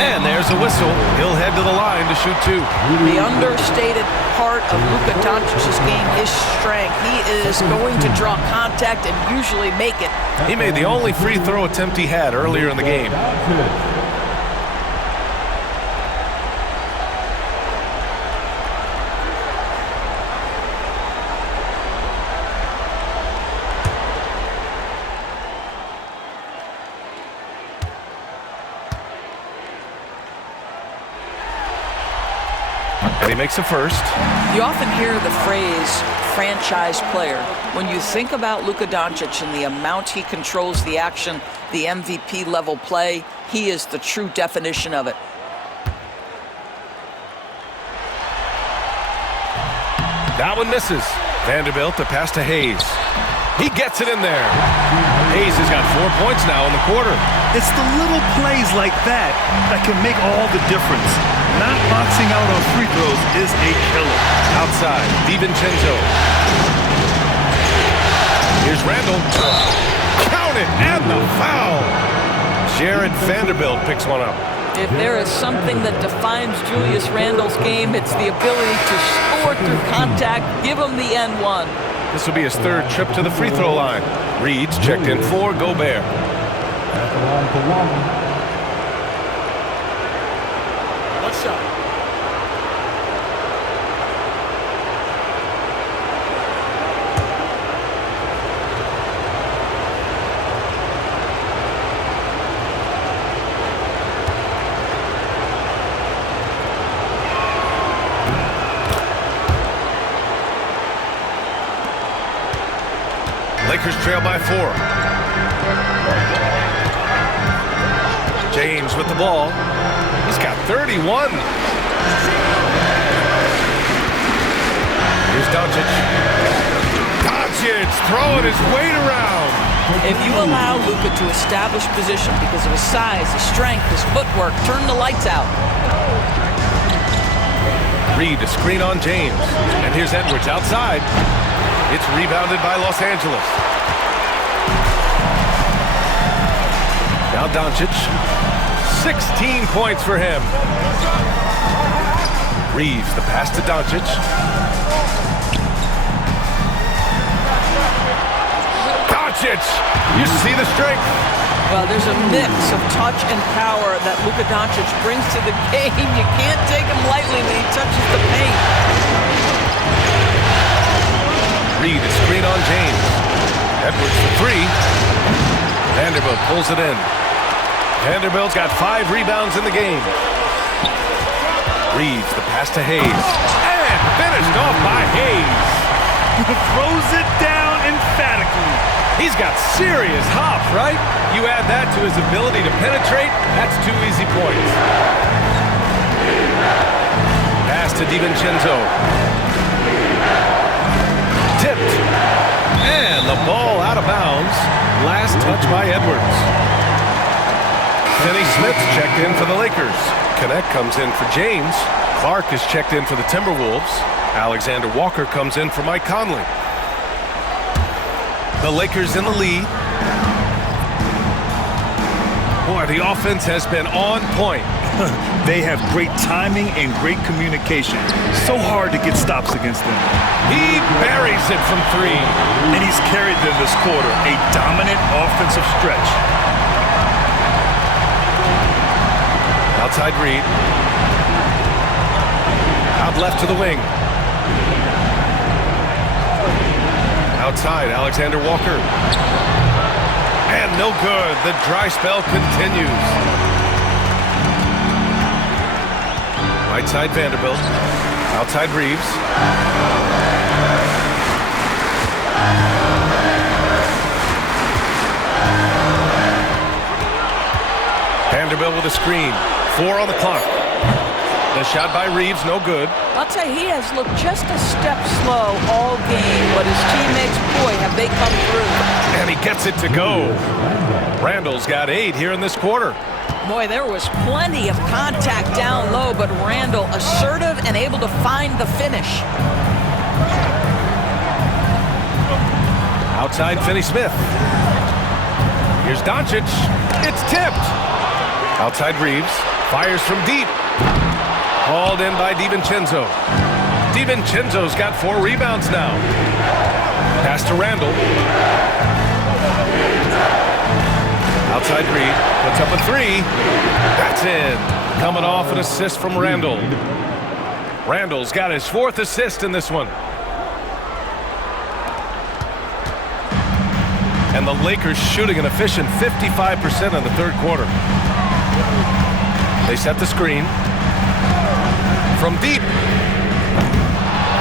And there's a whistle. He'll head to the line to shoot 2. The understated part of Luka Doncic's game is strength. He is going to draw contact and usually make it. He made the only free throw attempt he had earlier in the game. And he makes a first. You often hear the phrase franchise player. When you think about Luka Doncic and the amount he controls the action, the MVP level play, he is the true definition of it. That one misses. Vanderbilt, the pass to Hayes. He gets it in there. Hayes has got 4 points now in the quarter. It's the little plays like that that can make all the difference. Not boxing out on free throws is a killer. Outside, DiVincenzo. Here's Randall. Count it, and the foul. Jared Vanderbilt picks one up. If there is something that defines Julius Randle's game, it's the ability to score through contact. Give him the N1. This will be his 3rd trip to the free throw line. Reed's checked in for Gobert. At the line for one. One shot. Lakers trail by 4. James with the ball. He's got 31. Here's Doncic. Doncic throwing his weight around. If you allow Luka to establish position because of his size, his strength, his footwork, turn the lights out. Reed to screen on James. And here's Edwards outside. It's rebounded by Los Angeles. Now Doncic. 16 points for him. Reeves, the pass to Doncic. Doncic! You see the strength. Well, there's a mix of touch and power that Luka Doncic brings to the game. You can't take him lightly when he touches the paint. Reed to screen on James. Edwards for 3. Vanderbilt pulls it in. Vanderbilt's got 5 rebounds in the game. Reeves, the pass to Hayes. And finished off by Hayes. Throws it down emphatically. He's got serious hop, right? You add that to his ability to penetrate, that's 2 easy points. Pass to DiVincenzo. Tipped. And the ball out of bounds. Last touch by Edwards. Finney Smith checked in for the Lakers. Connect comes in for James. Clark is checked in for the Timberwolves. Alexander Walker comes in for Mike Conley. The Lakers in the lead. Boy, far, the offense has been on point. They have great timing and great communication. So hard to get stops against them. He buries it from 3. And he's carried them this quarter. A dominant offensive stretch. Outside Reed. Out left to the wing. Outside, Alexander Walker. And no good. The dry spell continues. Right side, Vanderbilt. Outside, Reeves. Vanderbilt with a screen. 4 on the clock. The shot by Reeves, no good. I'll tell you, he has looked just a step slow all game, but his teammates, boy, have they come through. And he gets it to go. Randall's got 8 here in this quarter. Boy, there was plenty of contact down low, but Randall assertive and able to find the finish. Outside, Finney-Smith. Here's Doncic. It's tipped. Outside, Reeves. Fires from deep. Hauled in by DiVincenzo. DiVincenzo's got 4 rebounds now. Pass to Randall. Outside Reed. Puts up a 3. That's in. Coming off an assist from Randall. Randall's got his 4th assist in this one. And the Lakers shooting an efficient 55% in the 3rd quarter. They set the screen. From deep.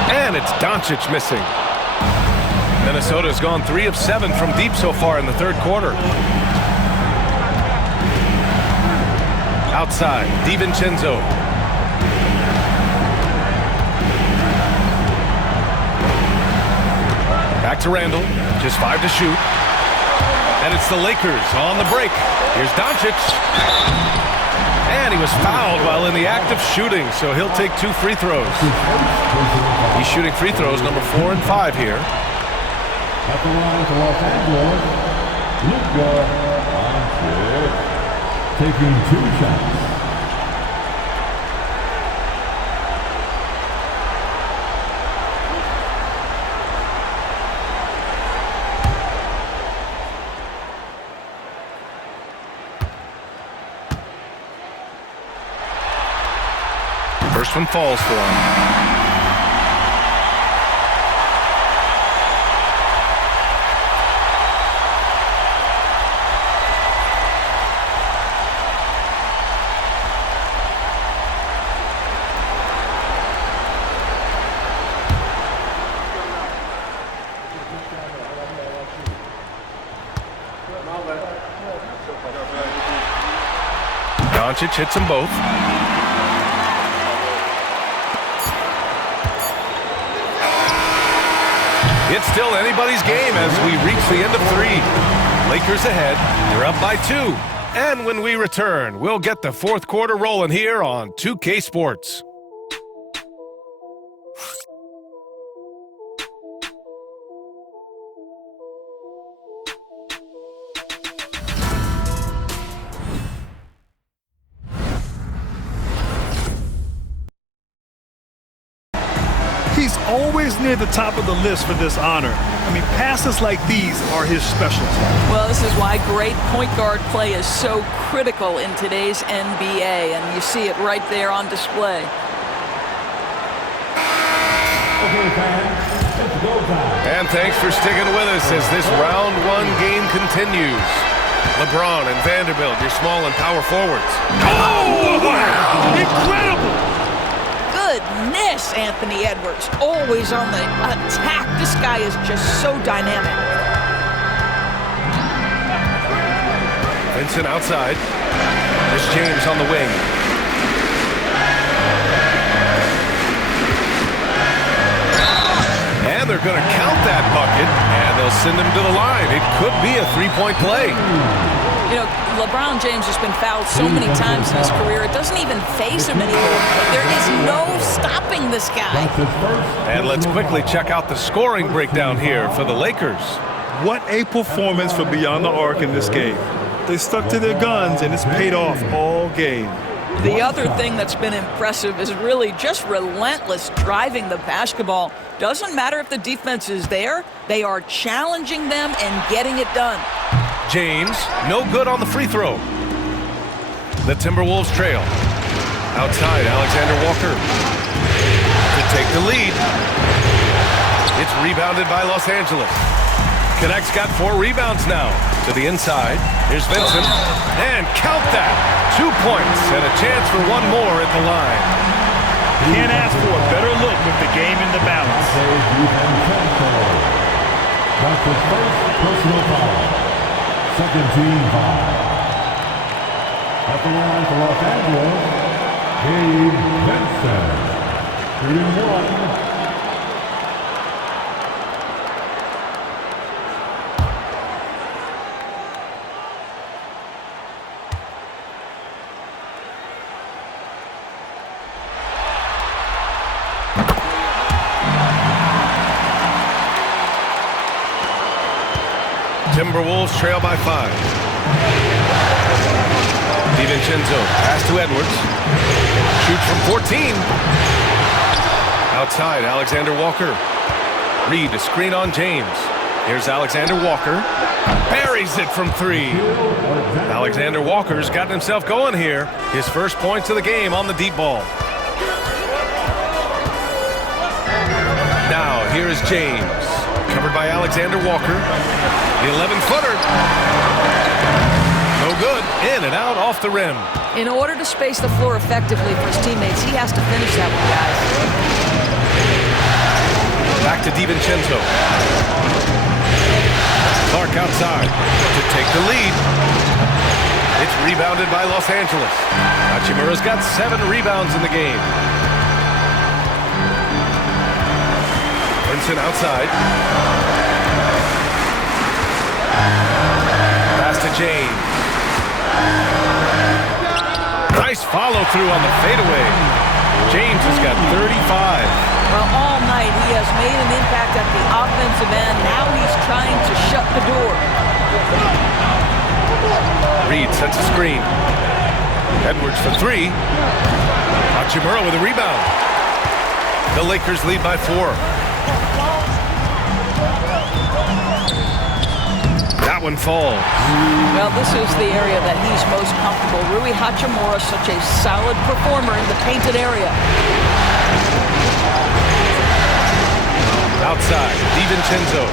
And it's Doncic missing. Minnesota's gone 3 of 7 from deep so far in the 3rd quarter. Outside, DiVincenzo. Back to Randall. Just 5 to shoot. And it's the Lakers on the break. Here's Doncic. And he was fouled while in the act of shooting, so he'll take 2 free throws. He's shooting free throws number 4 and 5 here. At the line for Los Angeles, Luka Doncic, taking 2 shots. First one falls for him. Doncic hits them both. It's still anybody's game as we reach the end of 3. Lakers ahead. They're up by 2. And when we return, we'll get the 4th quarter rolling here on 2K Sports. He's always near the top of the list for this honor. I mean, passes like these are his specialty. Well, this is why great point guard play is so critical in today's NBA, and you see it right there on display. And thanks for sticking with us as this round 1 game continues. LeBron and Vanderbilt, your small and power forwards. Oh, wow! Incredible! Goodness, Anthony Edwards, always on the attack. This guy is just so dynamic. Vincent outside. There's James on the wing. And they're going to count that bucket, and they'll send him to the line. It could be a 3-point play. You know, LeBron James has been fouled so many times in his career, it doesn't even faze him anymore. There is no stopping this guy. And let's quickly check out the scoring breakdown here for the Lakers. What a performance for Beyond the Arc in this game. They stuck to their guns, and it's paid off all game. The other thing that's been impressive is really just relentless driving the basketball. Doesn't matter if the defense is there, they are challenging them and getting it done. James, no good on the free throw. The Timberwolves trail. Outside, Alexander Walker to take the lead. It's rebounded by Los Angeles. Connect's got 4 rebounds now. To the inside, here's Vincent, and count that! 2 points and a chance for one more at the line. Can't ask for a better look with the game in the balance. That's the first personal foul. Second team foul. At the line for Los Angeles, Gabe Vincent. Shooting 1. Timberwolves trail by 5. DiVincenzo pass to Edwards. Shoots from 14. Outside, Alexander Walker. Reed, a screen on James. Here's Alexander Walker. Buries it from 3. Alexander Walker's gotten himself going here. His first points of the game on the deep ball. Now, here is James. Covered by Alexander Walker. The 11-footer. No good. In and out off the rim. In order to space the floor effectively for his teammates, he has to finish that one, guys. Back to DiVincenzo. Clark outside to take the lead. It's rebounded by Los Angeles. Hachimura's got 7 rebounds in the game. Vincent outside. Pass to James. Nice follow through on the fadeaway. James has got 35. Well, all night he has made an impact at the offensive end. Now he's trying to shut the door. Reed sets a screen. Edwards for 3. Hachimura with a rebound. The Lakers lead by 4. That one falls. Well, this is the area that he's most comfortable. Rui Hachimura, such a solid performer in the painted area. Outside, DiVincenzo.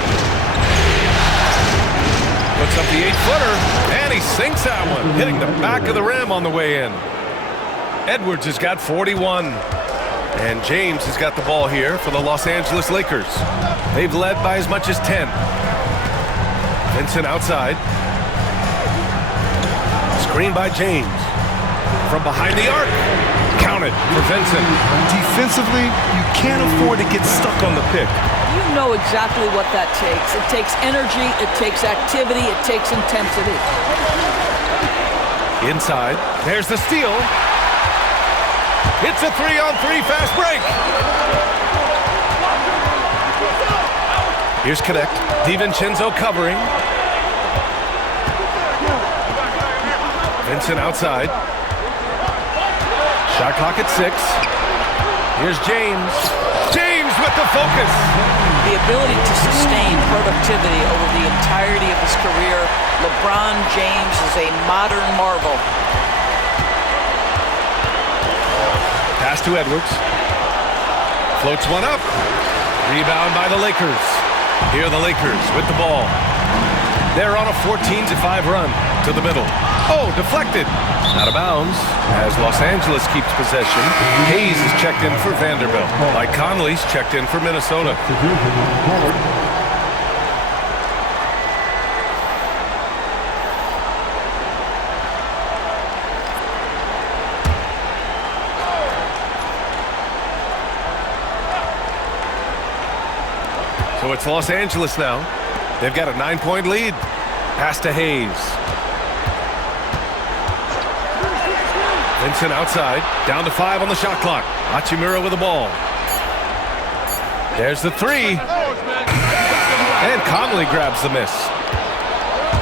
Puts up the 8-footer, and he sinks that one, hitting the back of the rim on the way in. Edwards has got 41. And James has got the ball here for the Los Angeles Lakers. They've led by as much as 10. Vincent outside. Screen by James. From behind the arc. Counted for Vincent. Defensively, you can't afford to get stuck on the pick. You know exactly what that takes. It takes energy, it takes activity, it takes intensity. Inside. There's the steal. It's a 3-on-3 fast break. Here's Connect. DiVincenzo covering. Vincent outside. Shot clock at 6. Here's James. James with the focus. The ability to sustain productivity over the entirety of his career. LeBron James is a modern marvel. Pass to Edwards. Floats one up. Rebound by the Lakers. Here are the Lakers with the ball. They're on a 14-5 run to the middle. Oh, deflected. Out of bounds as Los Angeles keeps possession. Hayes is checked in for Vanderbilt. Mike Conley's checked in for Minnesota. So it's Los Angeles now. They've got a 9-point lead. Pass to Hayes. Vincent outside. Down to 5 on the shot clock. Hachimura with the ball. There's the 3. And Conley grabs the miss.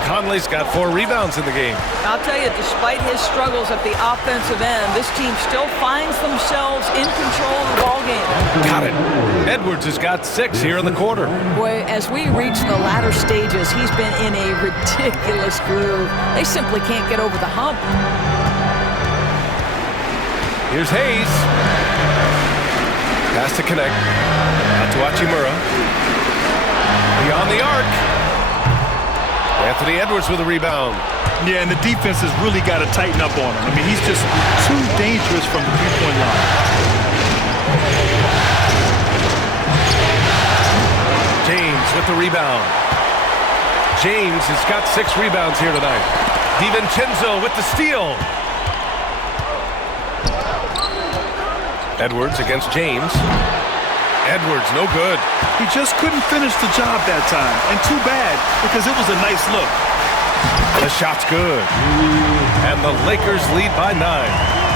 Conley's got 4 rebounds in the game. I'll tell you, despite his struggles at the offensive end, this team still finds themselves in control of the ballgame. Got it. Edwards has got 6 here in the quarter. Boy, as we reach the latter stages, he's been in a ridiculous groove. They simply can't get over the hump. Here's Hayes. Pass to connect. Out to Hachimura. Beyond the arc. Anthony Edwards with a rebound. Yeah, and the defense has really got to tighten up on him. I mean, he's just too dangerous from the three-point line. James with the rebound. James has got 6 rebounds here tonight. DiVincenzo with the steal. Edwards against James. Edwards, no good. He just couldn't finish the job that time. And too bad, because it was a nice look. The shot's good. And the Lakers lead by 9.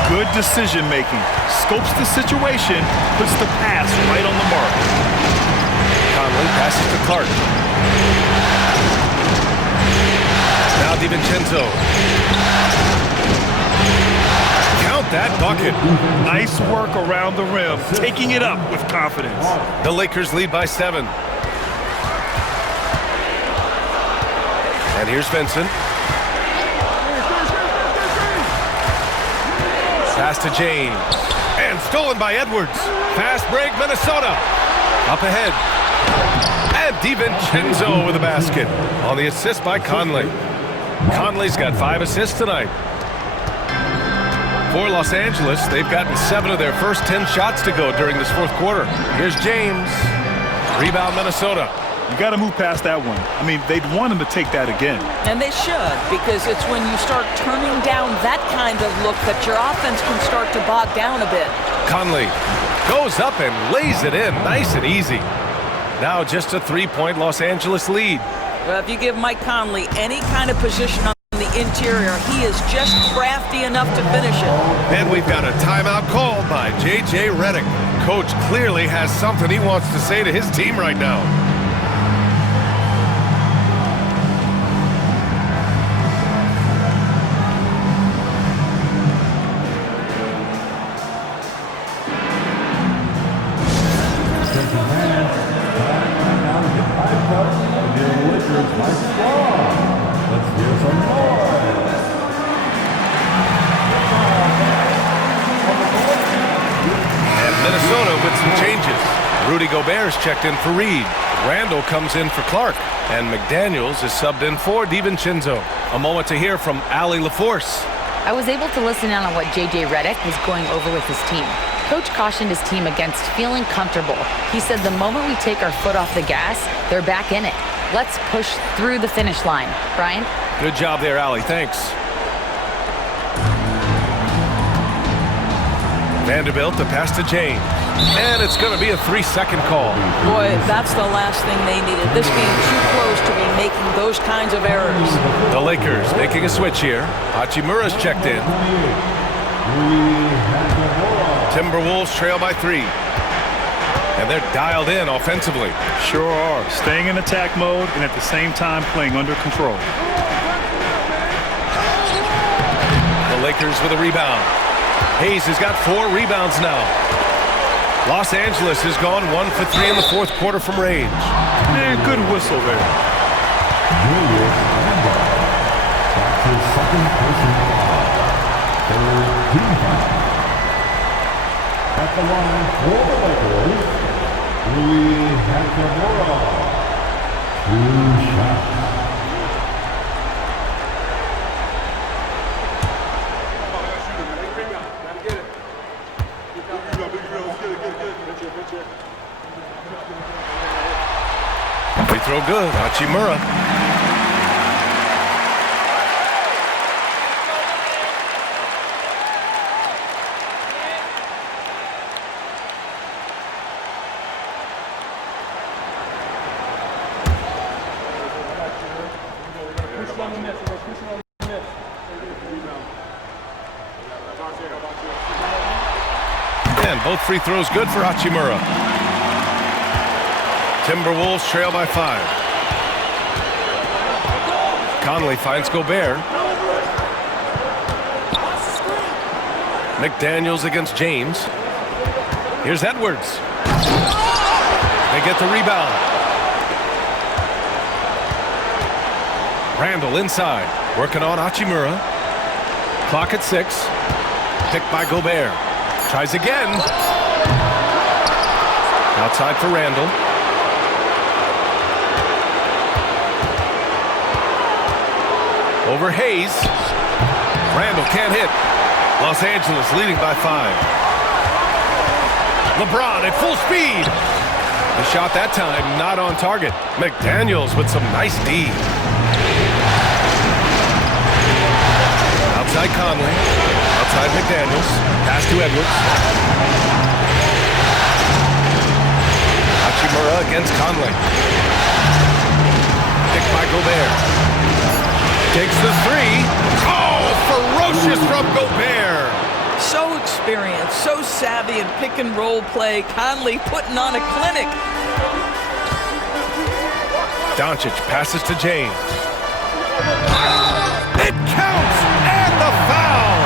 Good decision making. Scopes the situation, puts the pass right on the mark. Conley passes to Clark. Now DiVincenzo. Count that bucket. Nice work around the rim, taking it up with confidence. The Lakers lead by 7. And here's Vincent. Pass to James. And stolen by Edwards. Fast break, Minnesota. Up ahead. And DiVincenzo with a basket. On the assist by Conley. Conley's got 5 assists tonight. For Los Angeles, they've gotten 7 of their first 10 shots to go during this 4th quarter. Here's James. Rebound, Minnesota. You got to move past that one. I mean, they'd want him to take that again. And they should, because it's when you start turning down that kind of look that your offense can start to bog down a bit. Conley goes up and lays it in nice and easy. Now just a 3-point Los Angeles lead. Well, if you give Mike Conley any kind of position on the interior, he is just crafty enough to finish it. And we've got a timeout called by J.J. Redick. Coach clearly has something he wants to say to his team right now. Rudy Gobert's checked in for Reed. Randall comes in for Clark. And McDaniels is subbed in for DiVincenzo. A moment to hear from Allie LaForce. I was able to listen in on what J.J. Redick was going over with his team. Coach cautioned his team against feeling comfortable. He said the moment we take our foot off the gas, they're back in it. Let's push through the finish line. Brian? Good job there, Allie. Thanks. Vanderbilt, the pass to James. And it's going to be a 3-second call. Boy, that's the last thing they needed. This game too close to be making those kinds of errors. The Lakers making a switch here. Hachimura's checked in. Timberwolves trail by 3. And they're dialed in offensively. Sure are. Staying in attack mode and at the same time playing under control. The Lakers with a rebound. Hayes has got 4 rebounds now. Los Angeles has gone 1 for 3 in the 4th quarter from range. Man, good whistle there. At the line for the Lakers, Rui Hachimura. 2 shots. Free throw good. Hachimura. And both free throws good for Hachimura. Timberwolves trail by 5. Conley finds Gobert. McDaniels against James. Here's Edwards. They get the rebound. Randall inside, working on Hachimura. Clock at 6. Picked by Gobert. Tries again. Outside for Randall. Over Hayes. Randall can't hit. Los Angeles leading by 5. LeBron at full speed. The shot that time not on target. McDaniels with some nice D. Outside Conley. Outside McDaniels. Pass to Edwards. Hachimura against Conley. Picked by Gobert. Takes the 3. Oh, ferocious from Gobert. So experienced, so savvy in pick and roll play. Conley putting on a clinic. Doncic passes to James. It counts, and the foul.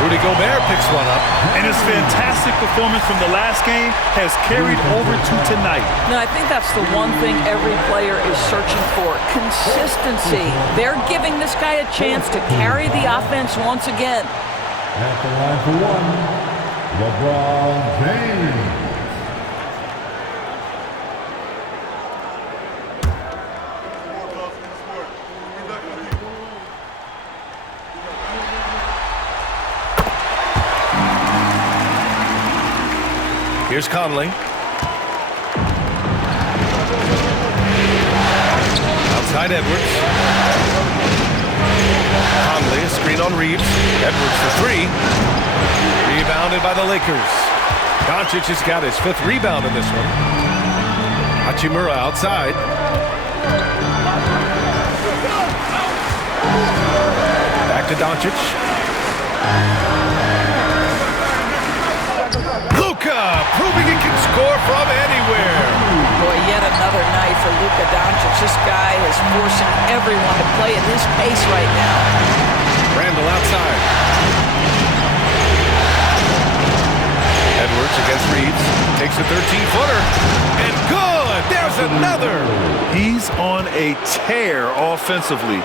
Rudy Gobert picks one up. And his fantastic performance from the last game has carried over to tonight. No, I think that's the one thing every player is searching for. Consistency. They're giving this guy a chance to carry the offense once again. At the line for 1, LeBron James. Here's Conley. Outside Edwards. Conley, a screen on Reeves. Edwards for 3. Rebounded by the Lakers. Doncic has got his 5th rebound in this one. Hachimura outside. Back to Doncic. Luka proving he can score from anywhere. Boy, yet another night for Luka Doncic. This guy is forcing everyone to play at his pace right now. Randall outside. Edwards against Reeves. Takes a 13-footer. And good! There's another! He's on a tear offensively,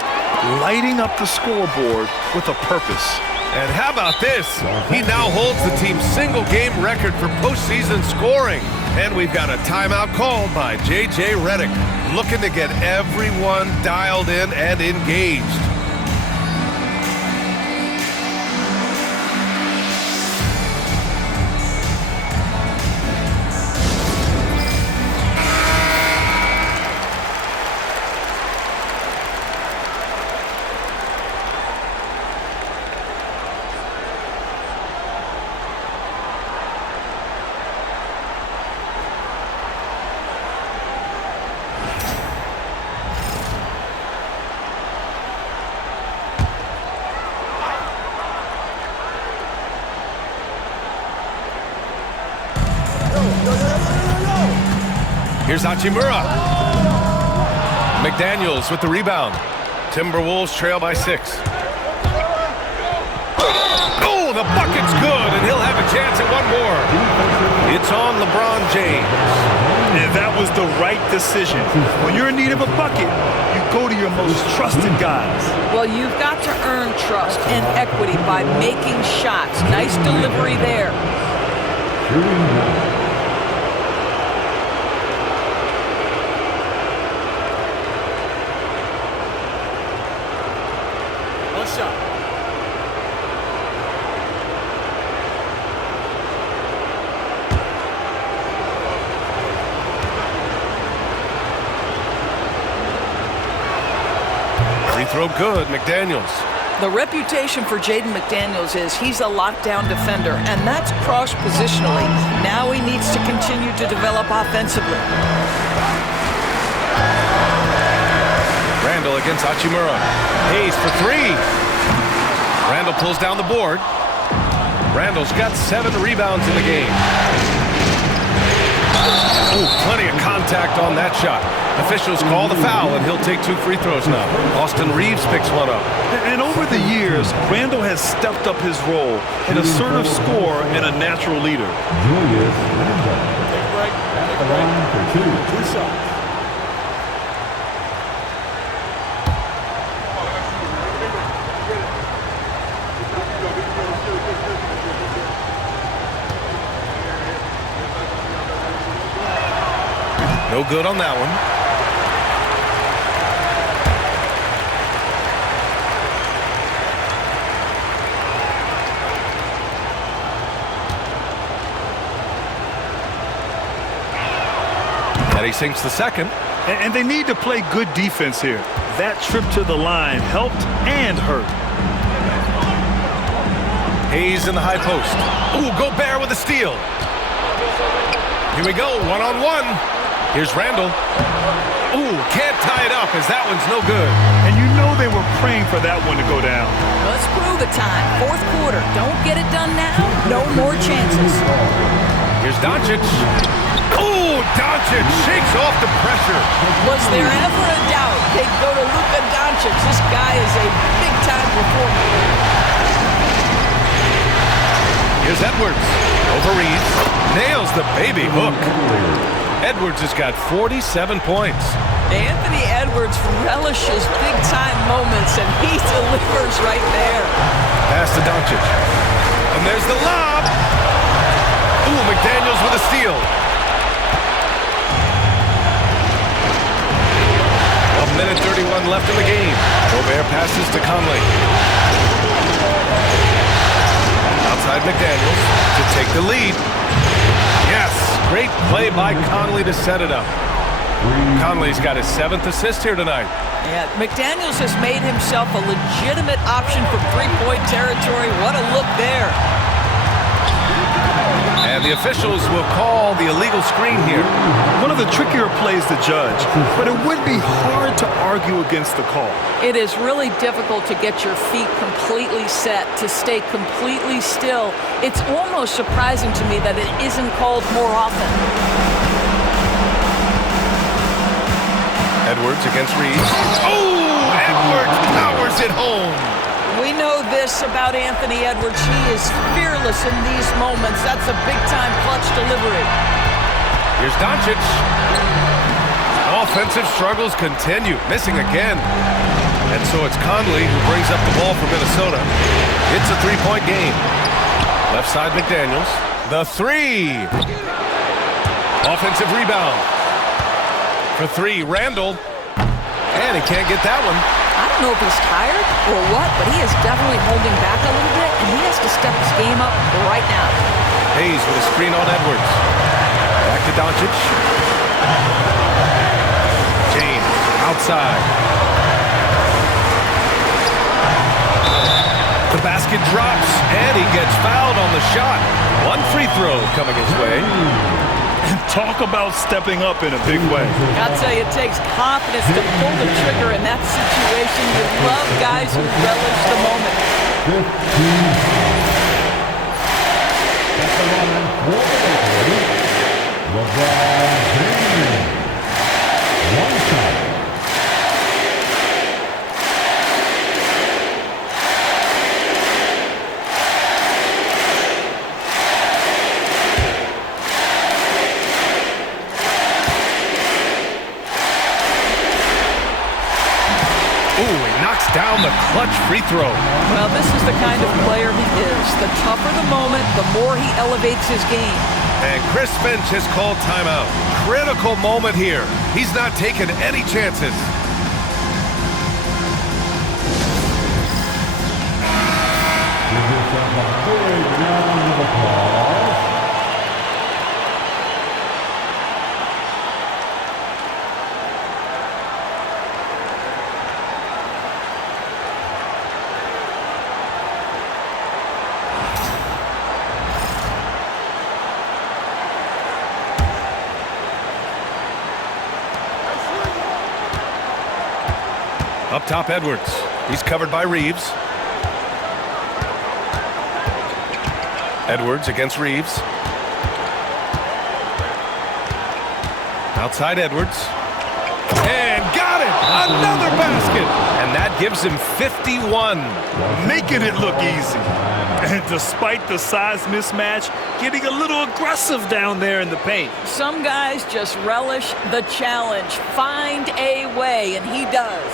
lighting up the scoreboard with a purpose. And how about this? He now holds the team's single-game record for postseason scoring. And we've got a timeout called by J.J. Redick, looking to get everyone dialed in and engaged. Here's Hachimura. McDaniels with the rebound. Timberwolves trail by 6. Oh, the bucket's good, and he'll have a chance at one more. It's on LeBron James. And that was the right decision. When you're in need of a bucket, you go to your most trusted guys. Well, you've got to earn trust and equity by making shots. Nice delivery there. One shot. Free throw good, McDaniels. The reputation for Jaden McDaniels is he's a lockdown defender, and that's cross-positionally. Now he needs to continue to develop offensively. Randall against Hachimura. Hayes for 3. Randall pulls down the board. Randall's got 7 rebounds in the game. Ooh, plenty of contact on that shot. Officials call the foul, and he'll take 2 free throws now. Austin Reeves picks one up. And over the years, Randall has stepped up his role, an assertive scorer and a natural leader. Julius Randle. At the line for 2. 2 shots. No good on that one. And he sinks the second. And they need to play good defense here. That trip to the line helped and hurt. Hayes in the high post. Ooh, Gobert with a steal. Here we go, one-on-one. Here's Randall. Ooh, can't tie it up as that one's no good. And you know they were praying for that one to go down. Let's prove it time. 4th quarter. Don't get it done now. No more chances. Here's Doncic. Ooh, Doncic shakes off the pressure. Was there ever a doubt they'd go to Luka Doncic? This guy is a big-time performer. Here's Edwards. Over Reeves. Nails the baby hook. Edwards has got 47 points. Anthony Edwards relishes big-time moments, and he delivers right there. Pass to Doncic. And there's the lob. Ooh, McDaniels with a steal. 1:31 left in the game. Gobert passes to Conley. Outside McDaniels to take the lead. Yes, great play by Conley to set it up. Conley's got his 7th assist here tonight. Yeah, McDaniels has made himself a legitimate option for 3-point territory. What a look there. And the officials will call the illegal screen here. One of the trickier plays to judge, but it would be hard to argue against the call. It is really difficult to get your feet completely set, to stay completely still. It's almost surprising to me that it isn't called more often. Edwards against Reeves. Oh, Edwards powers it home. We know this about Anthony Edwards. He is fearless in these moments. That's a big-time clutch delivery. Here's Doncic. Offensive struggles continue, missing again. And so it's Conley who brings up the ball for Minnesota. It's a 3-point game. Left side McDaniels. The 3. Offensive rebound. For 3, Randall. And he can't get that one. I don't know if he's tired or what, but he is definitely holding back a little bit, and he has to step his game up right now. Hayes with a screen on Edwards. Back to Doncic. James outside. The basket drops, and he gets fouled on the shot. 1 free throw coming his way. And talk about stepping up in a big way. I'll tell you, it takes confidence to pull the trigger in that situation. You love guys who relish the moment. 15. At the line for LeBron James. 1 shot. Down the clutch free throw. Well, this is the kind of player he is. The tougher the moment, the more he elevates his game. And Chris Finch has called timeout. Critical moment here. He's not taking any chances. Give yourself a big round of applause. Up top, Edwards. He's covered by Reeves. Edwards against Reeves. Outside Edwards. And got it! Another basket! And that gives him 51. Making it look easy. And despite the size mismatch, getting a little aggressive down there in the paint. Some guys just relish the challenge. Find a way, and he does.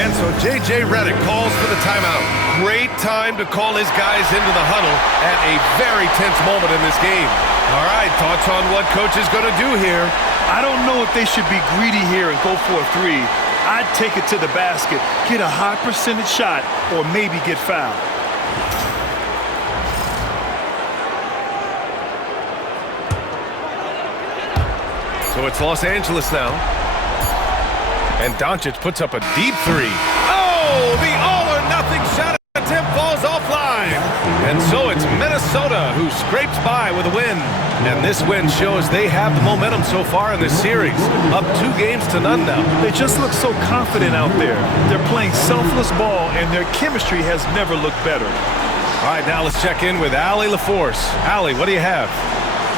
And so J.J. Redick calls for the timeout. Great time to call his guys into the huddle at a very tense moment in this game. All right, thoughts on what coach is going to do here? I don't know if they should be greedy here and go for a three. I'd take it to the basket, get a high percentage shot, or maybe get fouled. So it's Los Angeles now. And Doncic puts up a deep three. Oh, the all-or-nothing shot attempt falls offline. And so it's Minnesota who scrapes by with a win. And this win shows they have the momentum so far in this series. Up 2-0 now. They just look so confident out there. They're playing selfless ball, and their chemistry has never looked better. All right, now let's check in with Allie LaForce. Allie, what do you have?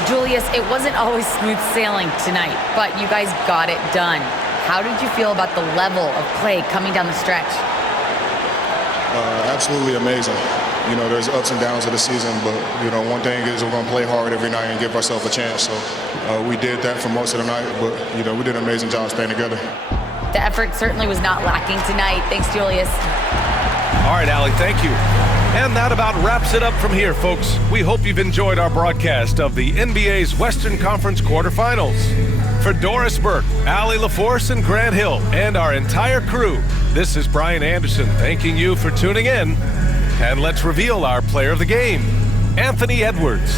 Julius, it wasn't always smooth sailing tonight, but you guys got it done. How did you feel about the level of play coming down the stretch? Absolutely amazing. You know, there's ups and downs of the season, but, you know, one thing is we're going to play hard every night and give ourselves a chance. So we did that for most of the night, but, you know, we did an amazing job staying together. The effort certainly was not lacking tonight. Thanks, Julius. All right, Allie, thank you. And that about wraps it up from here, folks. We hope you've enjoyed our broadcast of the NBA's Western Conference quarterfinals. For Doris Burke, Allie LaForce, and Grant Hill, and our entire crew, this is Brian Anderson thanking you for tuning in. And let's reveal our player of the game, Anthony Edwards.